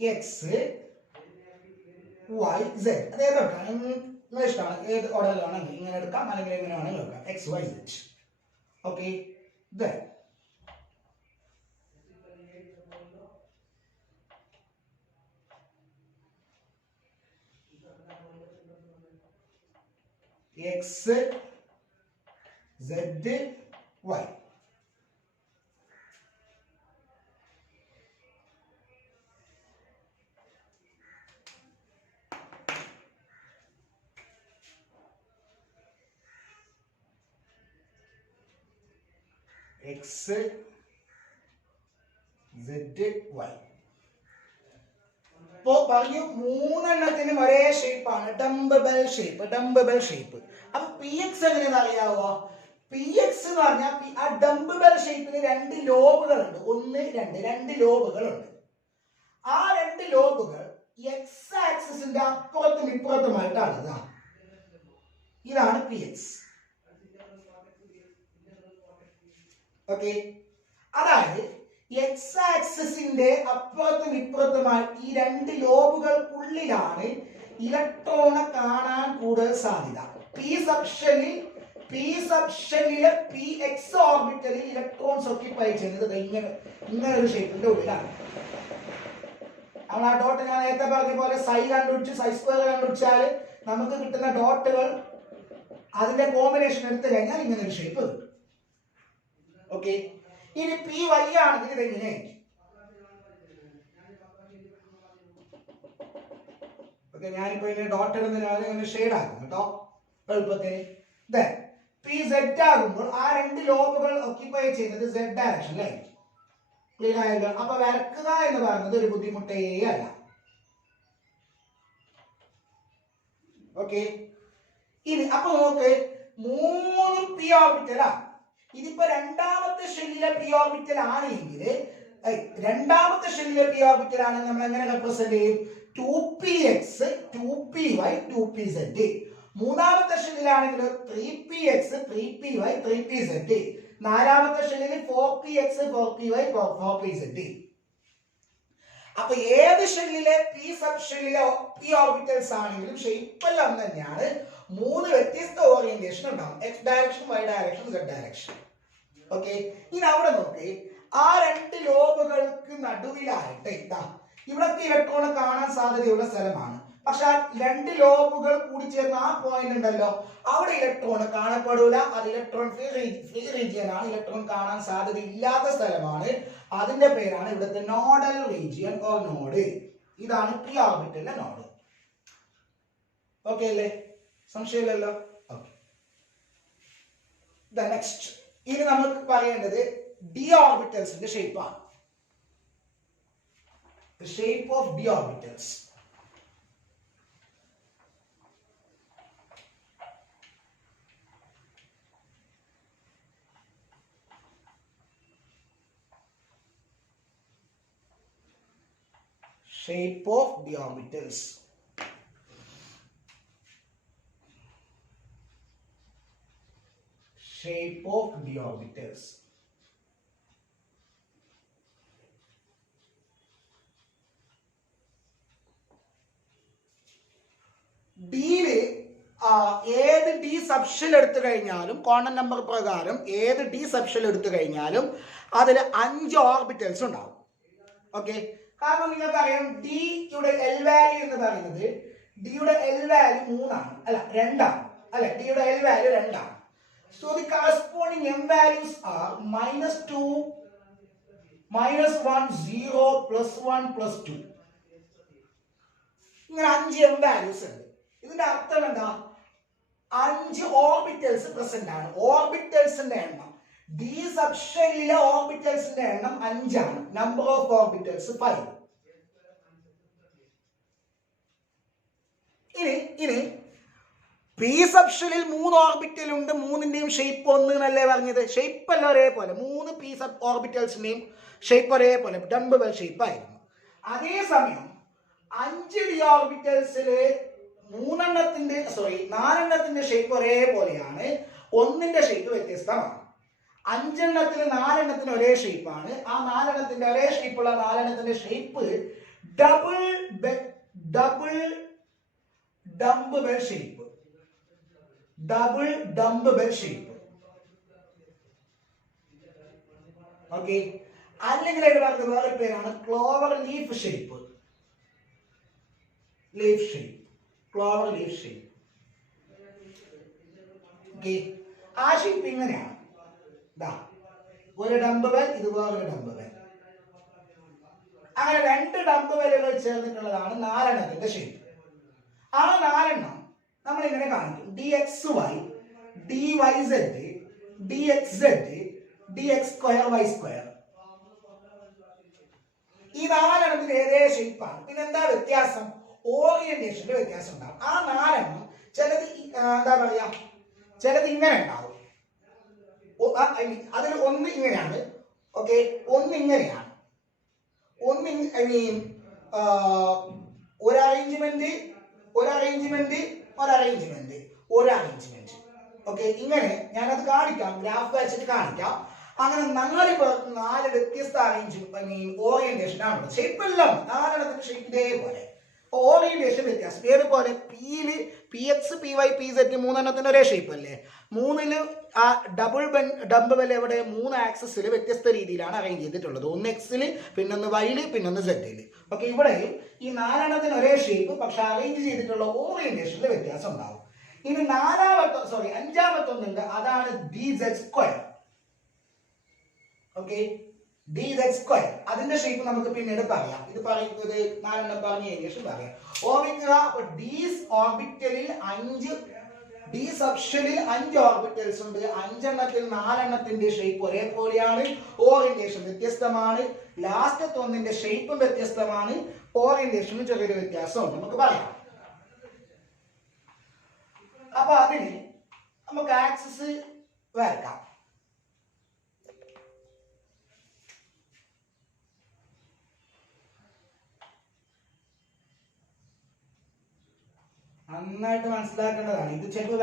X, Y, Z. അത് ഏതൊക്കെയാണ് നിങ്ങൾ ഇഷ്ടമാണ്, ഏത് ഓർഡറിലാണെങ്കിൽ ഇങ്ങനെ എടുക്കാം, അല്ലെങ്കിൽ എങ്ങനെ വേണമെങ്കിൽ എടുക്കാം. X, Y, Z. Okay, X, Z, Y. X, Z, Y. ഇപ്പോ പറഞ്ഞു മൂന്നെണ്ണത്തിനും ഒരേ ഷേപ്പാണ്, ഡംബബെൽ ഷേപ്പ്, ഡംബബെൽ ഷേപ്പ്. അപ്പൊ പി എക്സ് എങ്ങനെയാണെന്ന് അറിയാവോ? പി എക്സ് എന്ന് പറഞ്ഞാൽ ആ ഡംബബെൽ ഷേപ്പിന് രണ്ട് ലോബുകളുണ്ട്, ഒന്ന് രണ്ട് ലോബുകളുണ്ട്. ആ രണ്ട് ലോബുകൾ എക്സ് ആക്സിസിന്റെ അപ്പുറത്തും ഇപ്പുറത്തുമായിട്ടാണ്. ഇതാണ് പി എക്സ്. ഓക്കെ, അതായത് എക്സ് ആക്സിസിന്റെ അപ്പുറത്തും ഇപ്പുറത്തുമായി ഈ രണ്ട് ലോബുകൾക്കുള്ളിലാണ് ഇലക്ട്രോണെ കാണാൻ കൂടുതൽ സാധ്യത. പി സബ്ഷനിലെ പി എക്സ് ഓർബിറ്റലിൽ ഇലക്ട്രോൺസ് ഓക്യുപ്പൈ ചെയ്യുന്നത് ഇങ്ങനെ ഒരു ഷേപ്പിന്റെ ഉള്ളിലാണ്. നമ്മൾ ആ ഡോട്ട് ഞാൻ നേരത്തെ പറഞ്ഞ പോലെ സൈ കണ്ടുപിടിച്ച് സൈ സ്ക്വയർ കണ്ടുപിടിച്ചാൽ നമുക്ക് കിട്ടുന്ന ഡോട്ടുകൾ അതിന്റെ കോമ്പിനേഷൻ എടുത്തു കഴിഞ്ഞാൽ ഇങ്ങനെ ഒരു ഷേപ്പ് കിട്ടും. ഓക്കെ, ഇനി പി വൈ ആണെങ്കിൽ ഇത് എങ്ങനെയായിരിക്കും? ഓക്കെ, ഞാനിപ്പോ ഇങ്ങനെ ഡോട്ട് ഇടുന്നതിനാണ് ഇങ്ങനെ ഷെയ്ഡ് ആക്കും കേട്ടോ എളുപ്പത്തിന്. പി സെഡ് ആകുമ്പോൾ ആ രണ്ട് ലോബുകൾ ഓക്യുപ്പൈ ചെയ്യുന്നത് സെഡ് ഡയറക്ഷനിലായിരിക്കും. ക്ലിയർ ആയല്ലോ? അപ്പൊ വരക്കുക എന്ന് പറയുന്നത് ഒരു ബുദ്ധിമുട്ടേ അല്ല. ഓക്കെ, ഇനി അപ്പൊ നോക്ക്, മൂന്ന് പി ഓർബിറ്റലാ. ഇതിപ്പോ രണ്ടാമത്തെ ഷെല്ലിലെ പി ഓർബിറ്റൽ ആണെങ്കിൽ നമ്മൾ എങ്ങനെ റെപ്രസെന്റ് ചെയ്യും? 2px, 2py, 2pz. മൂന്നാമത്തെ ഷെല്ലിലാണെങ്കിൽ 3px, 3py, 3pz. നാലാമത്തെ ഷെല്ലിൽ 4px, 4py, 4pz. അപ്പൊ ഏത് ഷെല്ലിലെ പി സബ് ഷെല്ലിലെ പി ഓർബിറ്റൽസ് ആണെങ്കിലും ഷേപ്പ് എല്ലാം തന്നെയാണ്. മൂന്ന് വ്യത്യസ്ത ഓറിയന്റേഷൻ ഉണ്ടാവും, X direction, Y direction, Z direction. Okay, ഇനി അവിടെ നോക്കി, ആ രണ്ട് ലോബുകൾക്ക് നടുവിലായിട്ട് ഇവിടൊക്കെ ഇലക്ട്രോൺ കാണാൻ സാധ്യതയുള്ള സ്ഥലമാണ്. പക്ഷെ ആ രണ്ട് ലോബുകൾ കൂടി ചേർന്ന ആ പോയിന്റ് ഉണ്ടല്ലോ, അവിടെ ഇലക്ട്രോൺ കാണപ്പെടില്ല. അത് ഇലക്ട്രോൺ ഫ്രീ റീജിയൻ ആണ്, ഇലക്ട്രോൺ കാണാൻ സാധ്യത ഇല്ലാത്ത സ്ഥലമാണ്. അതിന്റെ പേരാണ് ഇവിടുത്തെ നോഡൽ റീജിയൻ ഓർ നോഡ്. ഇതാണ് പി ഓർബിറ്റലിന്റെ നോഡ്. ഓക്കെ അല്ലേ? സംശയമില്ലല്ലോ? ഓക്കെ, നെക്സ്റ്റ് ഇനി നമുക്ക് പറയേണ്ടത് ഡി ഓർബിറ്റൽസിന്റെ ഷേപ്പാണ്. Shape of D orbitals. Shape of the orbitals. Shape of the orbitals. ഡിയില് ഏത് ഡി സബ്ഷെൽ എടുത്തു കഴിഞ്ഞാലും കോണ്ടന്റ് നമ്പർ പ്രകാരം ഏത് ഡി സബ്ഷെൽ എടുത്തു കഴിഞ്ഞാലും അതിൽ 5 ഓർബിറ്റൽസ് ഉണ്ടാവും. ഓക്കെ, കാരണം നിങ്ങൾക്കറിയാം ഡിയുടെ എൽ വാല്യൂ എന്ന് പറയുന്നത് ഡിയുടെ എൽ വാല്യൂ 3 ആണ്, അല്ല 2 ആണ്, അല്ലെ? ഡിയുടെ എൽ വാല്യൂ 2 ആണ്. So the corresponding M values R -2, -1, 0, +1, +2. ഇങ്ങനെ 5 എം വാല്യൂസ് ഉണ്ട്. ഇതിന്റെ അർത്ഥം എന്താ? 5 ഓർബിറ്റൽസ് പ്രസന്റ് ആണ്. ഓർബിറ്റൽസിന്റെ എണ്ണം ഡി സബ്ഷെല്ലിലെ ഓർബിറ്റൽസിന്റെ എണ്ണം 5 ആണ്. Number of orbitals 5. ഇനി പി സബ്ഷെല്ലിൽ 3 ഓർബിറ്റൽ ഉണ്ട്, 3ന്റെയും ഷേപ്പ് ഒന്ന് എന്നല്ലേ പറഞ്ഞത്? ഷേപ്പ് എല്ലാം ഒരേപോലെ, 3 പി സബ് ഓർബിറ്റൽസിന്റെയും ഷേപ്പ് ഒരേപോലെ ഡംബ് ബെൽ ഷേപ്പ് ആയിരുന്നു. അതേസമയം 5 ഡി ഓർബിറ്റൽസില് 4 ഷേപ്പ് ഒരേപോലെയാണ്, 1ന്റെ ഷേപ്പ് വ്യത്യസ്തമാണ്. 5 4 ഒരേ ഷേപ്പാണ്. ആ 4 ഒരേ ഷേപ്പുള്ള 4 shape double dumb bell shape, double dumb bell shape. Okay, അല്ലെങ്കിൽ അതിന് പറഞ്ഞ വേറെ പേരാണ് Clover leaf shape. Clover leaf shape. Okay, ആ ഷേപ്പ് ഇങ്ങനെയാണ്. ഒരു ഡംബ് ബെൽ, ഇത് വേറൊരു ഡംബ് ബെൽ. അങ്ങനെ 2 ഡംബ് ബെല്ലുകൾ ചേർന്നിട്ടുള്ളതാണ് 4 ഷേപ്പ്. ആ 4 നമ്മൾ ഇങ്ങനെ കാണിക്കും: dxy, dyz, dxz, dx²y². ഈ 4 ഏതേ ഷേപ്പാണ്. പിന്നെ എന്താ വ്യത്യാസം? ഓറിയന്റേഷന്റെ വ്യത്യാസം ഉണ്ടാവും. ആ 4 ചിലത് എന്താ പറയാ, ചിലത് ഇങ്ങനെ ഉണ്ടാവും. അതിൽ ഒന്ന് ഇങ്ങനെയാണ്. ഓക്കെ, ഒന്ന് ഇങ്ങനെയാണ്. ഒരു അറേഞ്ച്മെന്റ്. ഓക്കെ, ഇങ്ങനെ ഞാനത് കാണിക്കാം, ഗ്രാഫ് വരച്ചിട്ട് കാണിക്കാം. അങ്ങനെ 4 പേർക്ക് 4 വ്യത്യസ്ത ഓറിയന്റേഷൻ ആണ്. ഷേപ്പ് എല്ലാം 4 ഷേപ്പ് ഇതേപോലെ, ഓറിയന്റേഷൻ വ്യത്യാസം. ഏതുപോലെ? പിയില് PX, PY, PZ 3 ഒരേ ഷേപ്പ് അല്ലേ? 3 ആ ഡംബ് ബെൽ എവിടെ? 3 ആക്സിസിൽ വ്യത്യസ്ത രീതിയിലാണ് അറേഞ്ച് ചെയ്തിട്ടുള്ളത്. ഒന്ന് എക്സില്, പിന്നൊന്ന് വൈയില്, പിന്നൊന്ന് സെഡില്. ഓക്കെ, ഇവിടെ ഈ 4 ഒരേ ഷേപ്പ്, പക്ഷെ അറേഞ്ച് ചെയ്തിട്ടുള്ള ഓറിയന്റേഷനിൽ വ്യത്യാസം ഉണ്ടാവും. ഇനി 5ാമത്തെ ഒന്നുണ്ട്, അതാണ് dz². Okay, dz². അതിന്റെ ഷേപ്പ് നമുക്ക് പിന്നീട് പറയാം. ഇത് പറയുന്നത് 4 പറഞ്ഞ ശേഷം പറയാം. ഓർമ്മിക്കുക, ഡി സബ്ഷെല്ലിൽ 5 ഓർബിറ്റൽസ് ഉണ്ട്. 5 4 ഷേപ്പ് ഒരേപോലെയാണ്, ഓറിയന്റേഷൻ വ്യത്യസ്തമാണ്. ലാസ്റ്റത്തെ ഒന്നിന്റെ ഷേപ്പും വ്യത്യസ്തമാണ്, ഓറിയന്റേഷനും ചെറിയൊരു വ്യത്യാസമുണ്ട്. നമുക്ക് പറയാം. അപ്പൊ അതിന് നമുക്ക് ആക്സിസ് വരക്കാം. നന്നായിട്ട് മനസ്സിലാക്കേണ്ടതാണ്. ഇത് ചിലപ്പോൾ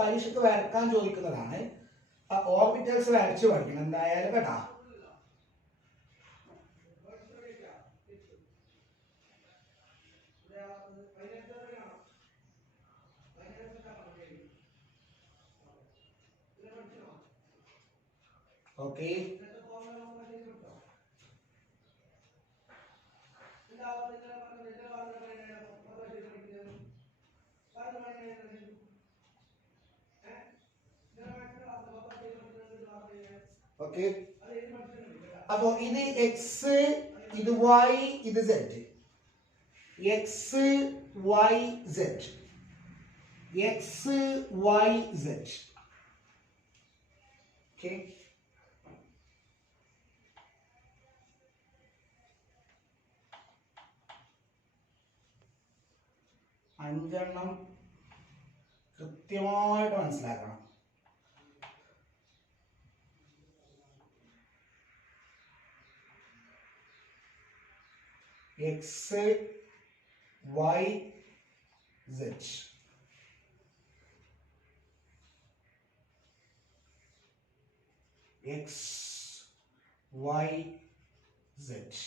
പരീക്ഷയ്ക്ക് വരക്കാൻ ചോദിക്കുന്നതാണ്. ഓർബിറ്റൽസ് വരച്ച് പഠിക്കണം എന്തായാലും കേട്ടാ. Okay, okay. അപ്പോ ഇത് എക്സ്, ഇത് വൈ, ഇത് Z. X Y Z, X Y Z. Okay, അഞ്ചെണ്ണം കൃത്യമായിട്ട് മനസ്സിലാക്കണം. X Y Z. X Y Z.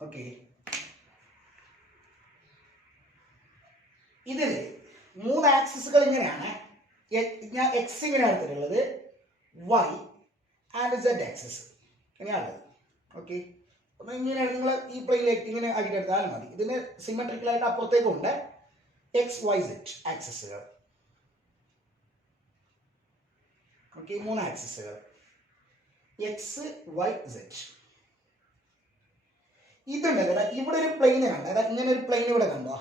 Okay, ഇതില് 3 ആക്സിസുകൾ ഇങ്ങനെയാണ്. ഞാൻ എക്സ് ഇങ്ങനെ എടുത്തിട്ടുള്ളത്, വൈ ആൻഡ് സെഡ് ആക്സിസ് ഇങ്ങനെയാണുള്ളത്. ഓക്കെ, അപ്പൊ ഇങ്ങനെയാണ് നിങ്ങൾ ഈ പ്ലെയിനിലേക്ക് ഇങ്ങനെ ആക്കിയിട്ട് എടുത്താൽ മതി. ഇതിന് സിമെട്രിക്കലായിട്ട് അപ്പുറത്തേക്കുണ്ട് എക്സ് വൈ സെഡ് ആക്സിസുകൾ. ഓക്കെ, 3 ആക്സിസുകൾ എക്സ് വൈ സെഡ്. ഇതുണ്ട് ഇവിടെ ഒരു പ്ലെയിൻ കണ്ട, ഇങ്ങനെ ഒരു പ്ലെയിൻ ഇവിടെ കണ്ടോ?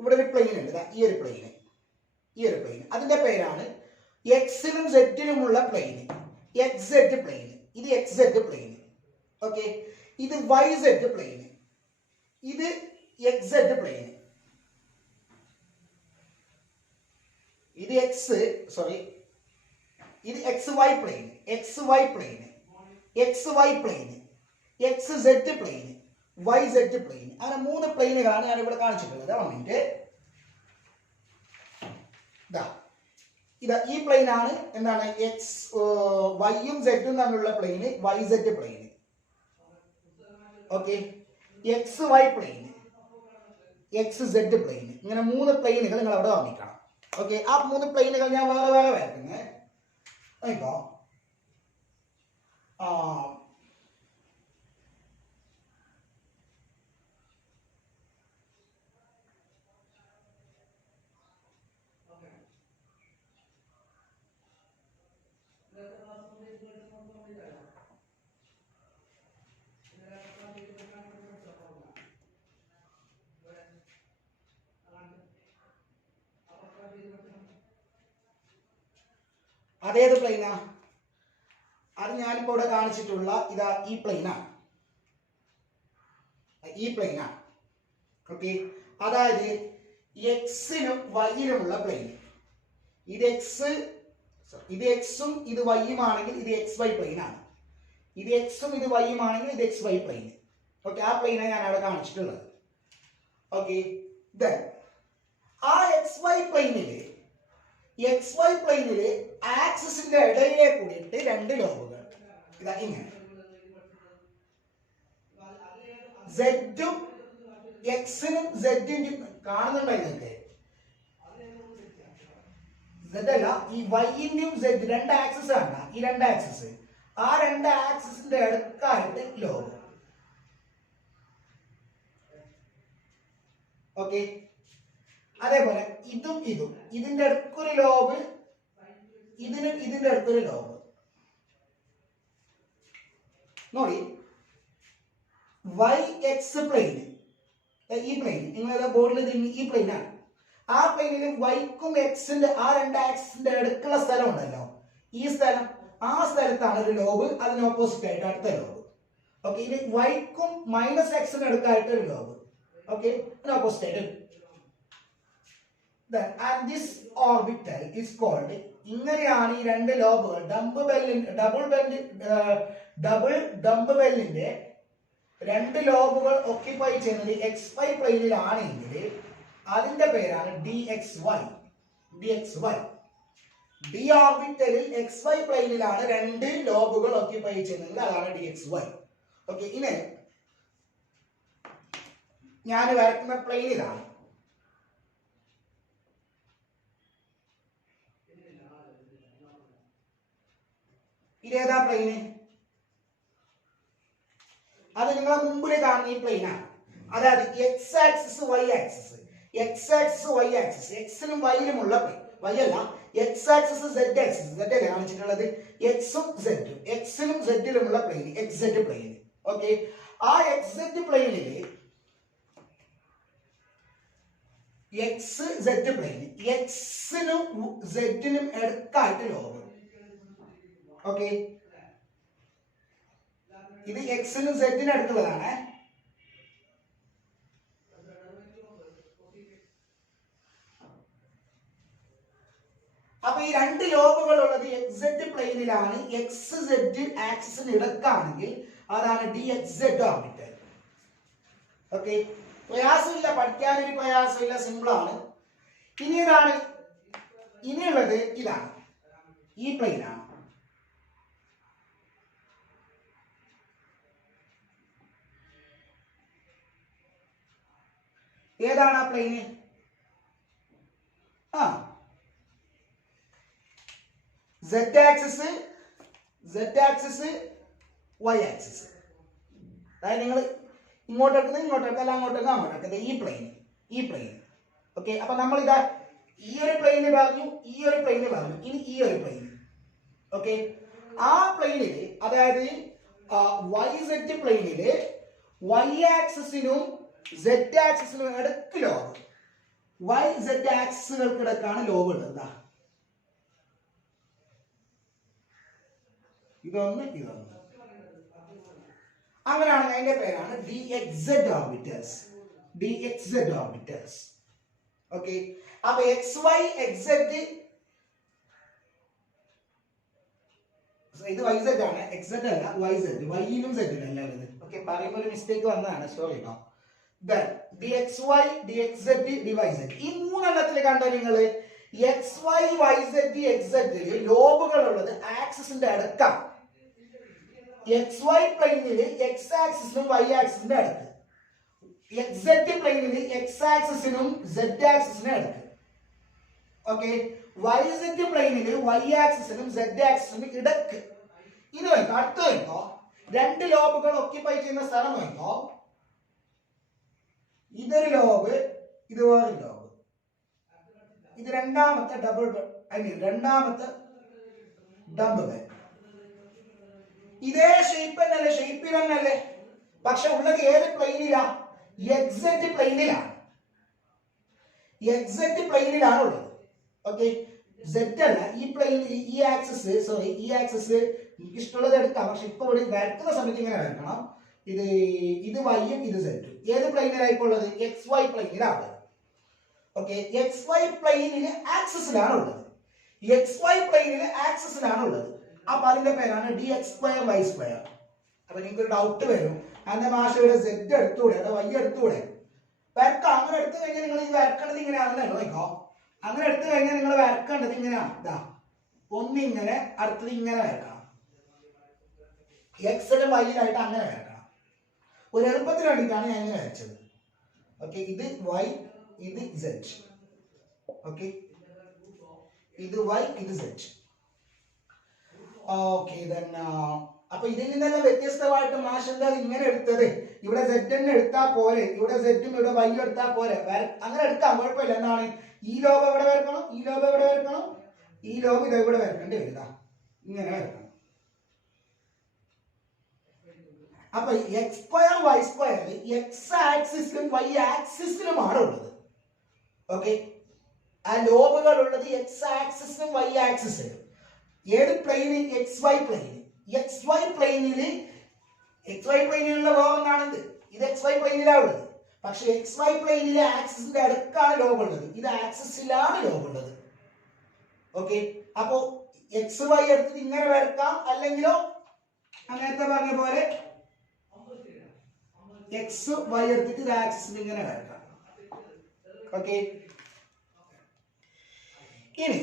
ഇവിടെ ഒരു പ്ലെയിൻ ഉണ്ട്, ഈ ഒരു പ്ലെയിൻ. അതിന്റെ പേരാണ് എക്സിലും സെഡിലുമുള്ള പ്ലെയിൻ, എക്സ് സെഡ് പ്ലെയിൻ. ഇത് എക്സ് സെഡ് പ്ലെയിൻ. ഓക്കെ, ഇത് വൈ സെഡ് പ്ലെയിൻ. ഇത് XZ പ്ലെയിൻ, ഇത് ഇത് XY plane, XY plane, XY plane, XZ plane, YZ plane. അങ്ങനെ 3 പ്ലെയിനുകളാണ് ഞാൻ ഇവിടെ കാണിച്ചിട്ടുള്ളത്. ഇതാ ഈ പ്ലെയിൻ ആണ് എന്താണ് Yയും Zഉം തമ്മിലുള്ള പ്ലെയിന് YZ plane. Okay, XY plane, XZ plane, ഇങ്ങനെ 3 പ്ലെയിനുകൾ നിങ്ങൾ അവിടെ ഓർമ്മിക്കണം. ഓക്കെ, ആ 3 പ്ലെയിനുകൾ ഞാൻ വേറെ വേറെ വരയ്ക്കുന്നത്. ഇപ്പോ അതേത് പ്ലെയിനാ? അത് ഞാനിപ്പോ ഇവിടെ കാണിച്ചിട്ടുള്ള ഇതാ ഈ പ്ലെയിനാണ്, ഈ പ്ലെയിനാണ്. ഓക്കെ, അതായത് എക്സിനും വൈയിലുമുള്ള പ്ലെയിൻ. ഇത് എക്സും ഇത് വൈയും ആണെങ്കിൽ ഇത് XY പ്ലെയിൻ ആണ്. ഇത് എക്സും ഇത് വൈയും ആണെങ്കിൽ ഇത് XY പ്ലെയിൻ. ഓക്കെ, ആ പ്ലെയിനാണ് ഞാൻ അവിടെ കാണിച്ചിട്ടുള്ളത്. ഓക്കെ, ആ XY പ്ലെയിനില് ആക്സിസിന്റെ ഇടയിലെ കൂടിയിട്ട് 2 ലോബുകൾ ഇതാ ഇങ്ങനെ, സെഡും എക്സിനും സെഡിനും കാണുന്നുണ്ടോ നിങ്ങൾക്ക്? സെഡ് അല്ല, ഈ വൈന്റെയും സെഡ് 2 ആക്സിസ് ആണ്. ഈ 2 ആക്സിസ്, ആ 2 ആക്സിസിന്റെ അടുക്കായിട്ട് ലോബ്. ഓക്കെ, അതേപോലെ ഇതും ഇതിന്റെ അടുക്കൊരു ലോബ്, ഇതിന്റെ അടുത്തൊരു ലോബ്. നോടി, YX പ്ലെയിൻ, ഈ പ്ലെയിൻ നിങ്ങളുടെ ബോർഡിൽ ഈ പ്ലെയിനാണ്. ആ പ്ലെയിനിൽ വൈക്കും എക്സിന്റെ ആ 2 ആക്സിന്റെ അടുക്കുള്ള സ്ഥലം ഉണ്ടല്ലോ, ഈ സ്ഥലം, ആ സ്ഥലത്താണ് ഒരു ലോബ്, അതിന് ഓപ്പോസിറ്റ് ആയിട്ട് അടുത്ത ലോബ്. ഓക്കെ, ഇത് വൈക്കും -Xന്റെ അടുക്കായിട്ട് ഒരു ലോബ്. ഓക്കെ, അതിന് ഓപ്പോസിറ്റ് ആയിട്ട്. And this orbital is called, ഇങ്ങനെയാണ് ഈ 2 ലോബുകൾ ഡബിൾ ഡംബ് ബെല്ലിന്റെ 2 ലോബുകൾ ഓക്യുപ്പൈ ചെയ്യുന്നത് XY പ്ലെയിനിലാണെങ്കിൽ അതിന്റെ പേരാണ് DXY. ഡി ഓർബിറ്റലിൽ XY പ്ലെയിനിലാണ് 2 ലോബുകൾ ഓക്യുപ്പൈ ചെയ്യുന്നത്, അതാണ് DXY. ഓക്കെ, ഇനി ഞാൻ വരയ്ക്കുന്ന പ്ലെയിനിലാണ്. ഇതേതാ പ്ലെയിന്? അത് നിങ്ങളെ മുമ്പിൽ കാണുന്ന ഈ പ്ലെയിനാണ്. അതായത് X ആക്സിസ് Y ആക്സിസ്, എക്സിനും വൈയിലുമുള്ള പ്ലെയിൻ. വൈ അല്ല, X axis Z axis, Z അല്ലേ കാണിച്ചിട്ടുള്ളത്? എക്സും സെഡും, എക്സിനും സെഡിലുമുള്ള പ്ലെയിൻ XZ പ്ലെയിൻ. ഓക്കെ, ആ XZ പ്ലെയിനിൽ XZ പ്ലെയിൻ, എക്സിനും സെഡിനും അടുത്തായിട്ട് ലോബ്. ഓക്കെ, ഇത് എക്സിനും സെഡിനും അടുത്തുള്ളതാണ്. അപ്പൊ ഈ 2 ലോബുകൾ ഉള്ളത് XZ പ്ലെയിനിലാണ്. XZ ആക്സിസിന് ഇടക്കാണെങ്കിൽ അതാണ് DXZ ഓർബിറ്റൽ. ഓക്കെ, പ്രയാസമില്ല, പഠിക്കാനൊരു പ്രയാസമില്ല, സിമ്പിൾ ആണ്. ഇനിയുള്ളത് ഇതാണ്, ഈ പ്ലെയിനാണ്. ഏതാണ് ആ പ്ലെയിന്? Z axis, Y axis. അതായത് നിങ്ങൾ ഇങ്ങോട്ട് എടുക്കുന്നത് ഇങ്ങോട്ട് എടുക്കുക, അല്ല അങ്ങോട്ട് എടുക്കുക അങ്ങോട്ട് എടുക്കുക. ഈ പ്ലെയിൻ. ഓക്കെ, അപ്പൊ നമ്മൾ ഇതാ ഈ ഒരു പ്ലെയിന് പറഞ്ഞു, ഈ ഒരു പ്ലെയിന് പറഞ്ഞു, ഇനി ഈ ഒരു പ്ലെയിൻ. ഓക്കെ, ആ പ്ലെയിനിൽ, അതായത് YZ പ്ലെയിനില് Y ആക്സിസിനും Z ആക്സിസിനും ഇടയ്ക്ക് ലോബ്, YZ ആക്സിസുകൾക്കിടക്കാണ് ലോബ് ഉള്ളത്. ഇതൊന്ന്. അങ്ങനെയാണെങ്കിൽ അതിന്റെ പേരാണ് DXZ orbitals. DXZ orbitals. Okay, അപ്പൊ XY XZ ഇത് YZ ആണ്, XZ അല്ല YZ. Y-ലും Z ലും അല്ല ഇത്. ഓക്കെ, പറയുമ്പോൾ ഒരു മിസ്റ്റേക്ക് വന്നതാണ്, സോറി കേട്ടോ. Then DXY DXZ DYZ ഈ മൂന്നെണ്ണത്തിൽ കണ്ടോ നിങ്ങൾ XY YZ XZ ല് ലോബുകൾ ഉള്ളത് ആക്സിസിന്റെ അടുത്താണ്. XY പ്ലെയിനിൽ X ആക്സിസിനും Y ആക്സിസിന്റെ അടുത്ത്, XZ പ്ലെയിനിൽ X ആക്സിസിനും Z ആക്സിസിനും അടുത്ത്. ഓക്കെ, YZ പ്ലെയിനിൽ Y ആക്സിസിനും Z ആക്സിസിനും ഇടക്ക്. ഇത് നോക്കോ, അടുത്ത് നോക്കോ, രണ്ട് ലോബുകൾ ഒക്യുപ്പൈ ചെയ്യുന്ന സ്ഥലം നോക്കോ. ഇതൊരു ലോബ്, ഇത് വേറൊരു ലോബ്. ഇത് രണ്ടാമത്തെ ഡബിൾ രണ്ടാമത്തെ ഡബിൾ. ഇതേ ഷേപ്പ് തന്നെയല്ലേ, ഷേപ്പിൽ തന്നെയല്ലേ, പക്ഷെ ഉള്ളത് ഏത് പ്ലെയിനിലാ? XZ പ്ലെയിനിലാണ്. XZ പ്ലെയിനിലാണ് ഉള്ളത്. ഓക്കെ, Z അല്ല ഈ പ്ലെയിൻ, ഈ ആക്സിസ്, സോറി ഈ ആക്സിസ് എനിക്ക് ഇഷ്ടമുള്ളത് എടുക്കാം, പക്ഷെ ഇപ്പൊ ഇവിടെ വരക്കുന്ന സമയത്ത് ഇങ്ങനെ വരക്കണം. ഇത് Y-ഉം ഇത് Z-ഉം ഏത് പ്ലെയിനിലായിപ്പോ ഉള്ളത്? XY പ്ലെയിനിലാണ് ഉള്ളത്. ഓക്കെ, XY പ്ലെയിനില് ആക്സിസിലാണ് ഉള്ളത്. XY പ്ലെയിനില് ആക്സിസിലാണ് ഉള്ളത്. അപ്പൊ അതിന്റെ പേരാണ് DX² Y². അപ്പൊ നിങ്ങൾക്ക് ഒരു ഡൗട്ട് വരും, അതിന്റെ മാഷയുടെ Z എടുത്തൂടെ, അത് Y എടുത്തൂടെ? വരക്കാം. അങ്ങനെ എടുത്തു കഴിഞ്ഞാൽ നിങ്ങൾ ഈ വരക്കേണ്ടത് ഇങ്ങനെയാണല്ലോ. നോക്കോ, അങ്ങനെ എടുത്തു കഴിഞ്ഞാൽ നിങ്ങൾ വരക്കേണ്ടത് ഇങ്ങനെയാണ്. ഇതാ, ഒന്നിങ്ങനെ അടുത്തത് ഇങ്ങനെ വരക്കണം. X-ലും Y-ലായിട്ട് അങ്ങനെ വരക്കണം. ഒരു എളുപ്പത്തിന് വേണ്ടിയിട്ടാണ് ഞാൻ ഇങ്ങനെ വരച്ചത്. ഓക്കെ, ഇത് Y, ഇത് Z. ഓക്കെ, ഇത് Y, ഇത് Z. ഓക്കെ, അപ്പൊ ഇതിൽ നിന്നെല്ലാം വ്യത്യസ്തമായിട്ട് മാഷ് എന്താ ഇങ്ങനെ എടുത്തത്? ഇവിടെ Z തന്നെ എടുത്താൽ പോരെ, ഇവിടെ Z-ഉം ഇവിടെ Y എടുത്താൽ പോരെ? അങ്ങനെ എടുക്കാം, കുഴപ്പമില്ല. എന്താണ്, ഈ ലോബ് എവിടെ വരക്കണം, ഈ ലോബ് എവിടെ വരക്കണം, ഈ ലോബ് ഇത് ഇവിടെ വരക്കേണ്ടി വരിക, ഇങ്ങനെ വരക്കണം. അപ്പൊ X² Y² X ആക്സിസിലും Y ആക്സിസിലുമാണ് ഉള്ളത്. ഓക്കെ, ആ ലോബുകൾ ഉള്ളത് X ആക്സിസിലും Y ആക്സിസിലും. ഏത് പ്ലെയിനിൽ? XY പ്ലെയിനിൽ. XY പ്ലെയിനിലുള്ള ലോബാണിത്. ഇത് XY പ്ലെയിനിലാണ് ഉള്ളത്. പക്ഷെ XY പ്ലെയിനിലെ ആക്സിസിന്റെ അടുക്കാണ് ലോബ് ഉള്ളത്. ഇത് ആക്സിസിലാണ് ലോബ് ഉള്ളത്. ഓക്കെ, അപ്പോ XY എടുത്തിട്ട് ഇങ്ങനെ വരക്കാം, അല്ലെങ്കിലോ അങ്ങനത്തെ പറഞ്ഞ പോലെ XY എടുത്തിട്ട് ഇത് ആക്സിസിൽ ഇങ്ങനെ വരക്കാം. ഓക്കെ, ഇനി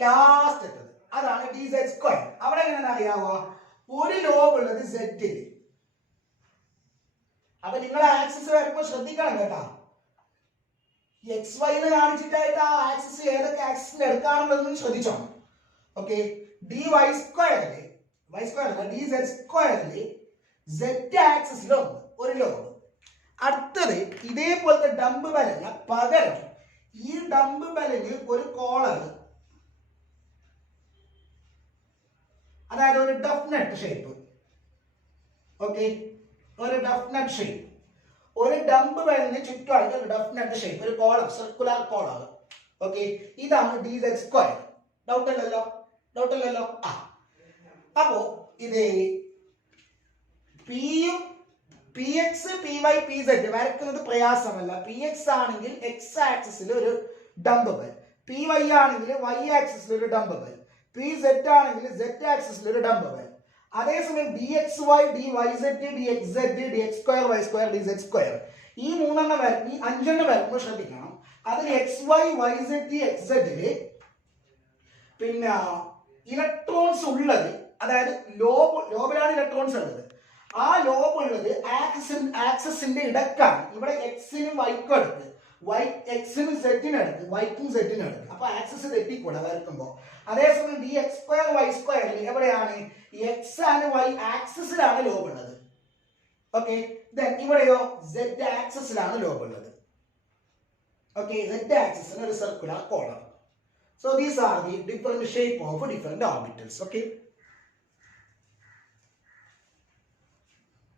ലാസ്റ്റ് അതാണ് DZ². അവിടെ എങ്ങനെ അറിയാവോ? ഒരു ലോബ് ഉള്ളത് Z-ല്. അപ്പൊ നിങ്ങൾ ആക്സിസ് വരുമ്പോൾ ശ്രദ്ധിക്കണം കേട്ടോ. XY കാണിച്ചിട്ടായിട്ട് ആ ആക്സിസ് ഏതൊക്കെ ആക്സിസിന്റെ എടുക്കാനുള്ളതെന്ന് ശ്രദ്ധിച്ചോ. ഓക്കെ, DY² DZ² Z ആക്സിസിലും ഒരു ലോബ്. അടുത്തത് ഇതേപോലത്തെ ഡംബ് ബലല്ല, പകരം ഈ ഡംബ് ബലിന് ഒരു കോളർ, അതായത് ഒരു ഡഫ്നട്ട് ഷേപ്പ്. ഓക്കെ, ഒരു ഡഫ്നട്ട് ഷേപ്പ്, ഒരു ഡംബ് ബലിന് ചുറ്റുമായിട്ട് ഒരു ഡഫ്നട്ട് ഷേപ്പ്, ഒരു കോളർ, സർക്കുലർ കോളർ. ഓക്കെ, ഇതാണ് DZ². ഡൗട്ട് അല്ലല്ലോ? അപ്പോ ഇത് പിയും PX PY PZ വരക്കുന്നത് പ്രയാസമല്ല. PX ആണെങ്കിൽ X ആക്സിസിൽ ഒരു ഡംബ് ബൽ, PY ആണെങ്കിൽ Y ആക്സിസിൽ ഒരു ഡംബ് ബൽ, PZ ആണെങ്കിൽ Z ആക്സിസിൽ ഒരു ഡംബ് ബൽ. അതേസമയം DXY DYZ DXZ DX² Y² DZ² ഈ അഞ്ചെണ്ണം വരക്കുമ്പോൾ ശ്രദ്ധിക്കണം. അതിൽ XY YZ XZ പിന്നെ ഇലക്ട്രോൺസ് ഉള്ളത്, അതായത് ലോബിലാണ് ഇലക്ട്രോൺസ് ഉള്ളത്. ആ ലോബ് ഉള്ളത് ആക്സിസിന്റെ ഇടക്കാണ്. ഇവിടെ X-നും Y-ക്കും അടുത്ത്, X-നും Z-നും അടുത്ത്, Y-ക്കും Z-നും അടുത്ത്. അപ്പൊ ആക്സിസ് തെറ്റിക്കൂടെ വരക്കുമ്പോ. അതേസമയം DX² Y² എവിടെയാണ്? X ആൻഡ് Y ആക്സിസിലാണ് ലോബ് ഉള്ളത്. ഓക്കെ, ഇവിടെയോ Z ആക്സിസിലാണ് ലോബ് ഉള്ളത്. ഓക്കെ, Z ആക്സിസിന് ഒരു circular column. So these are the different shape of different orbitals. Okay.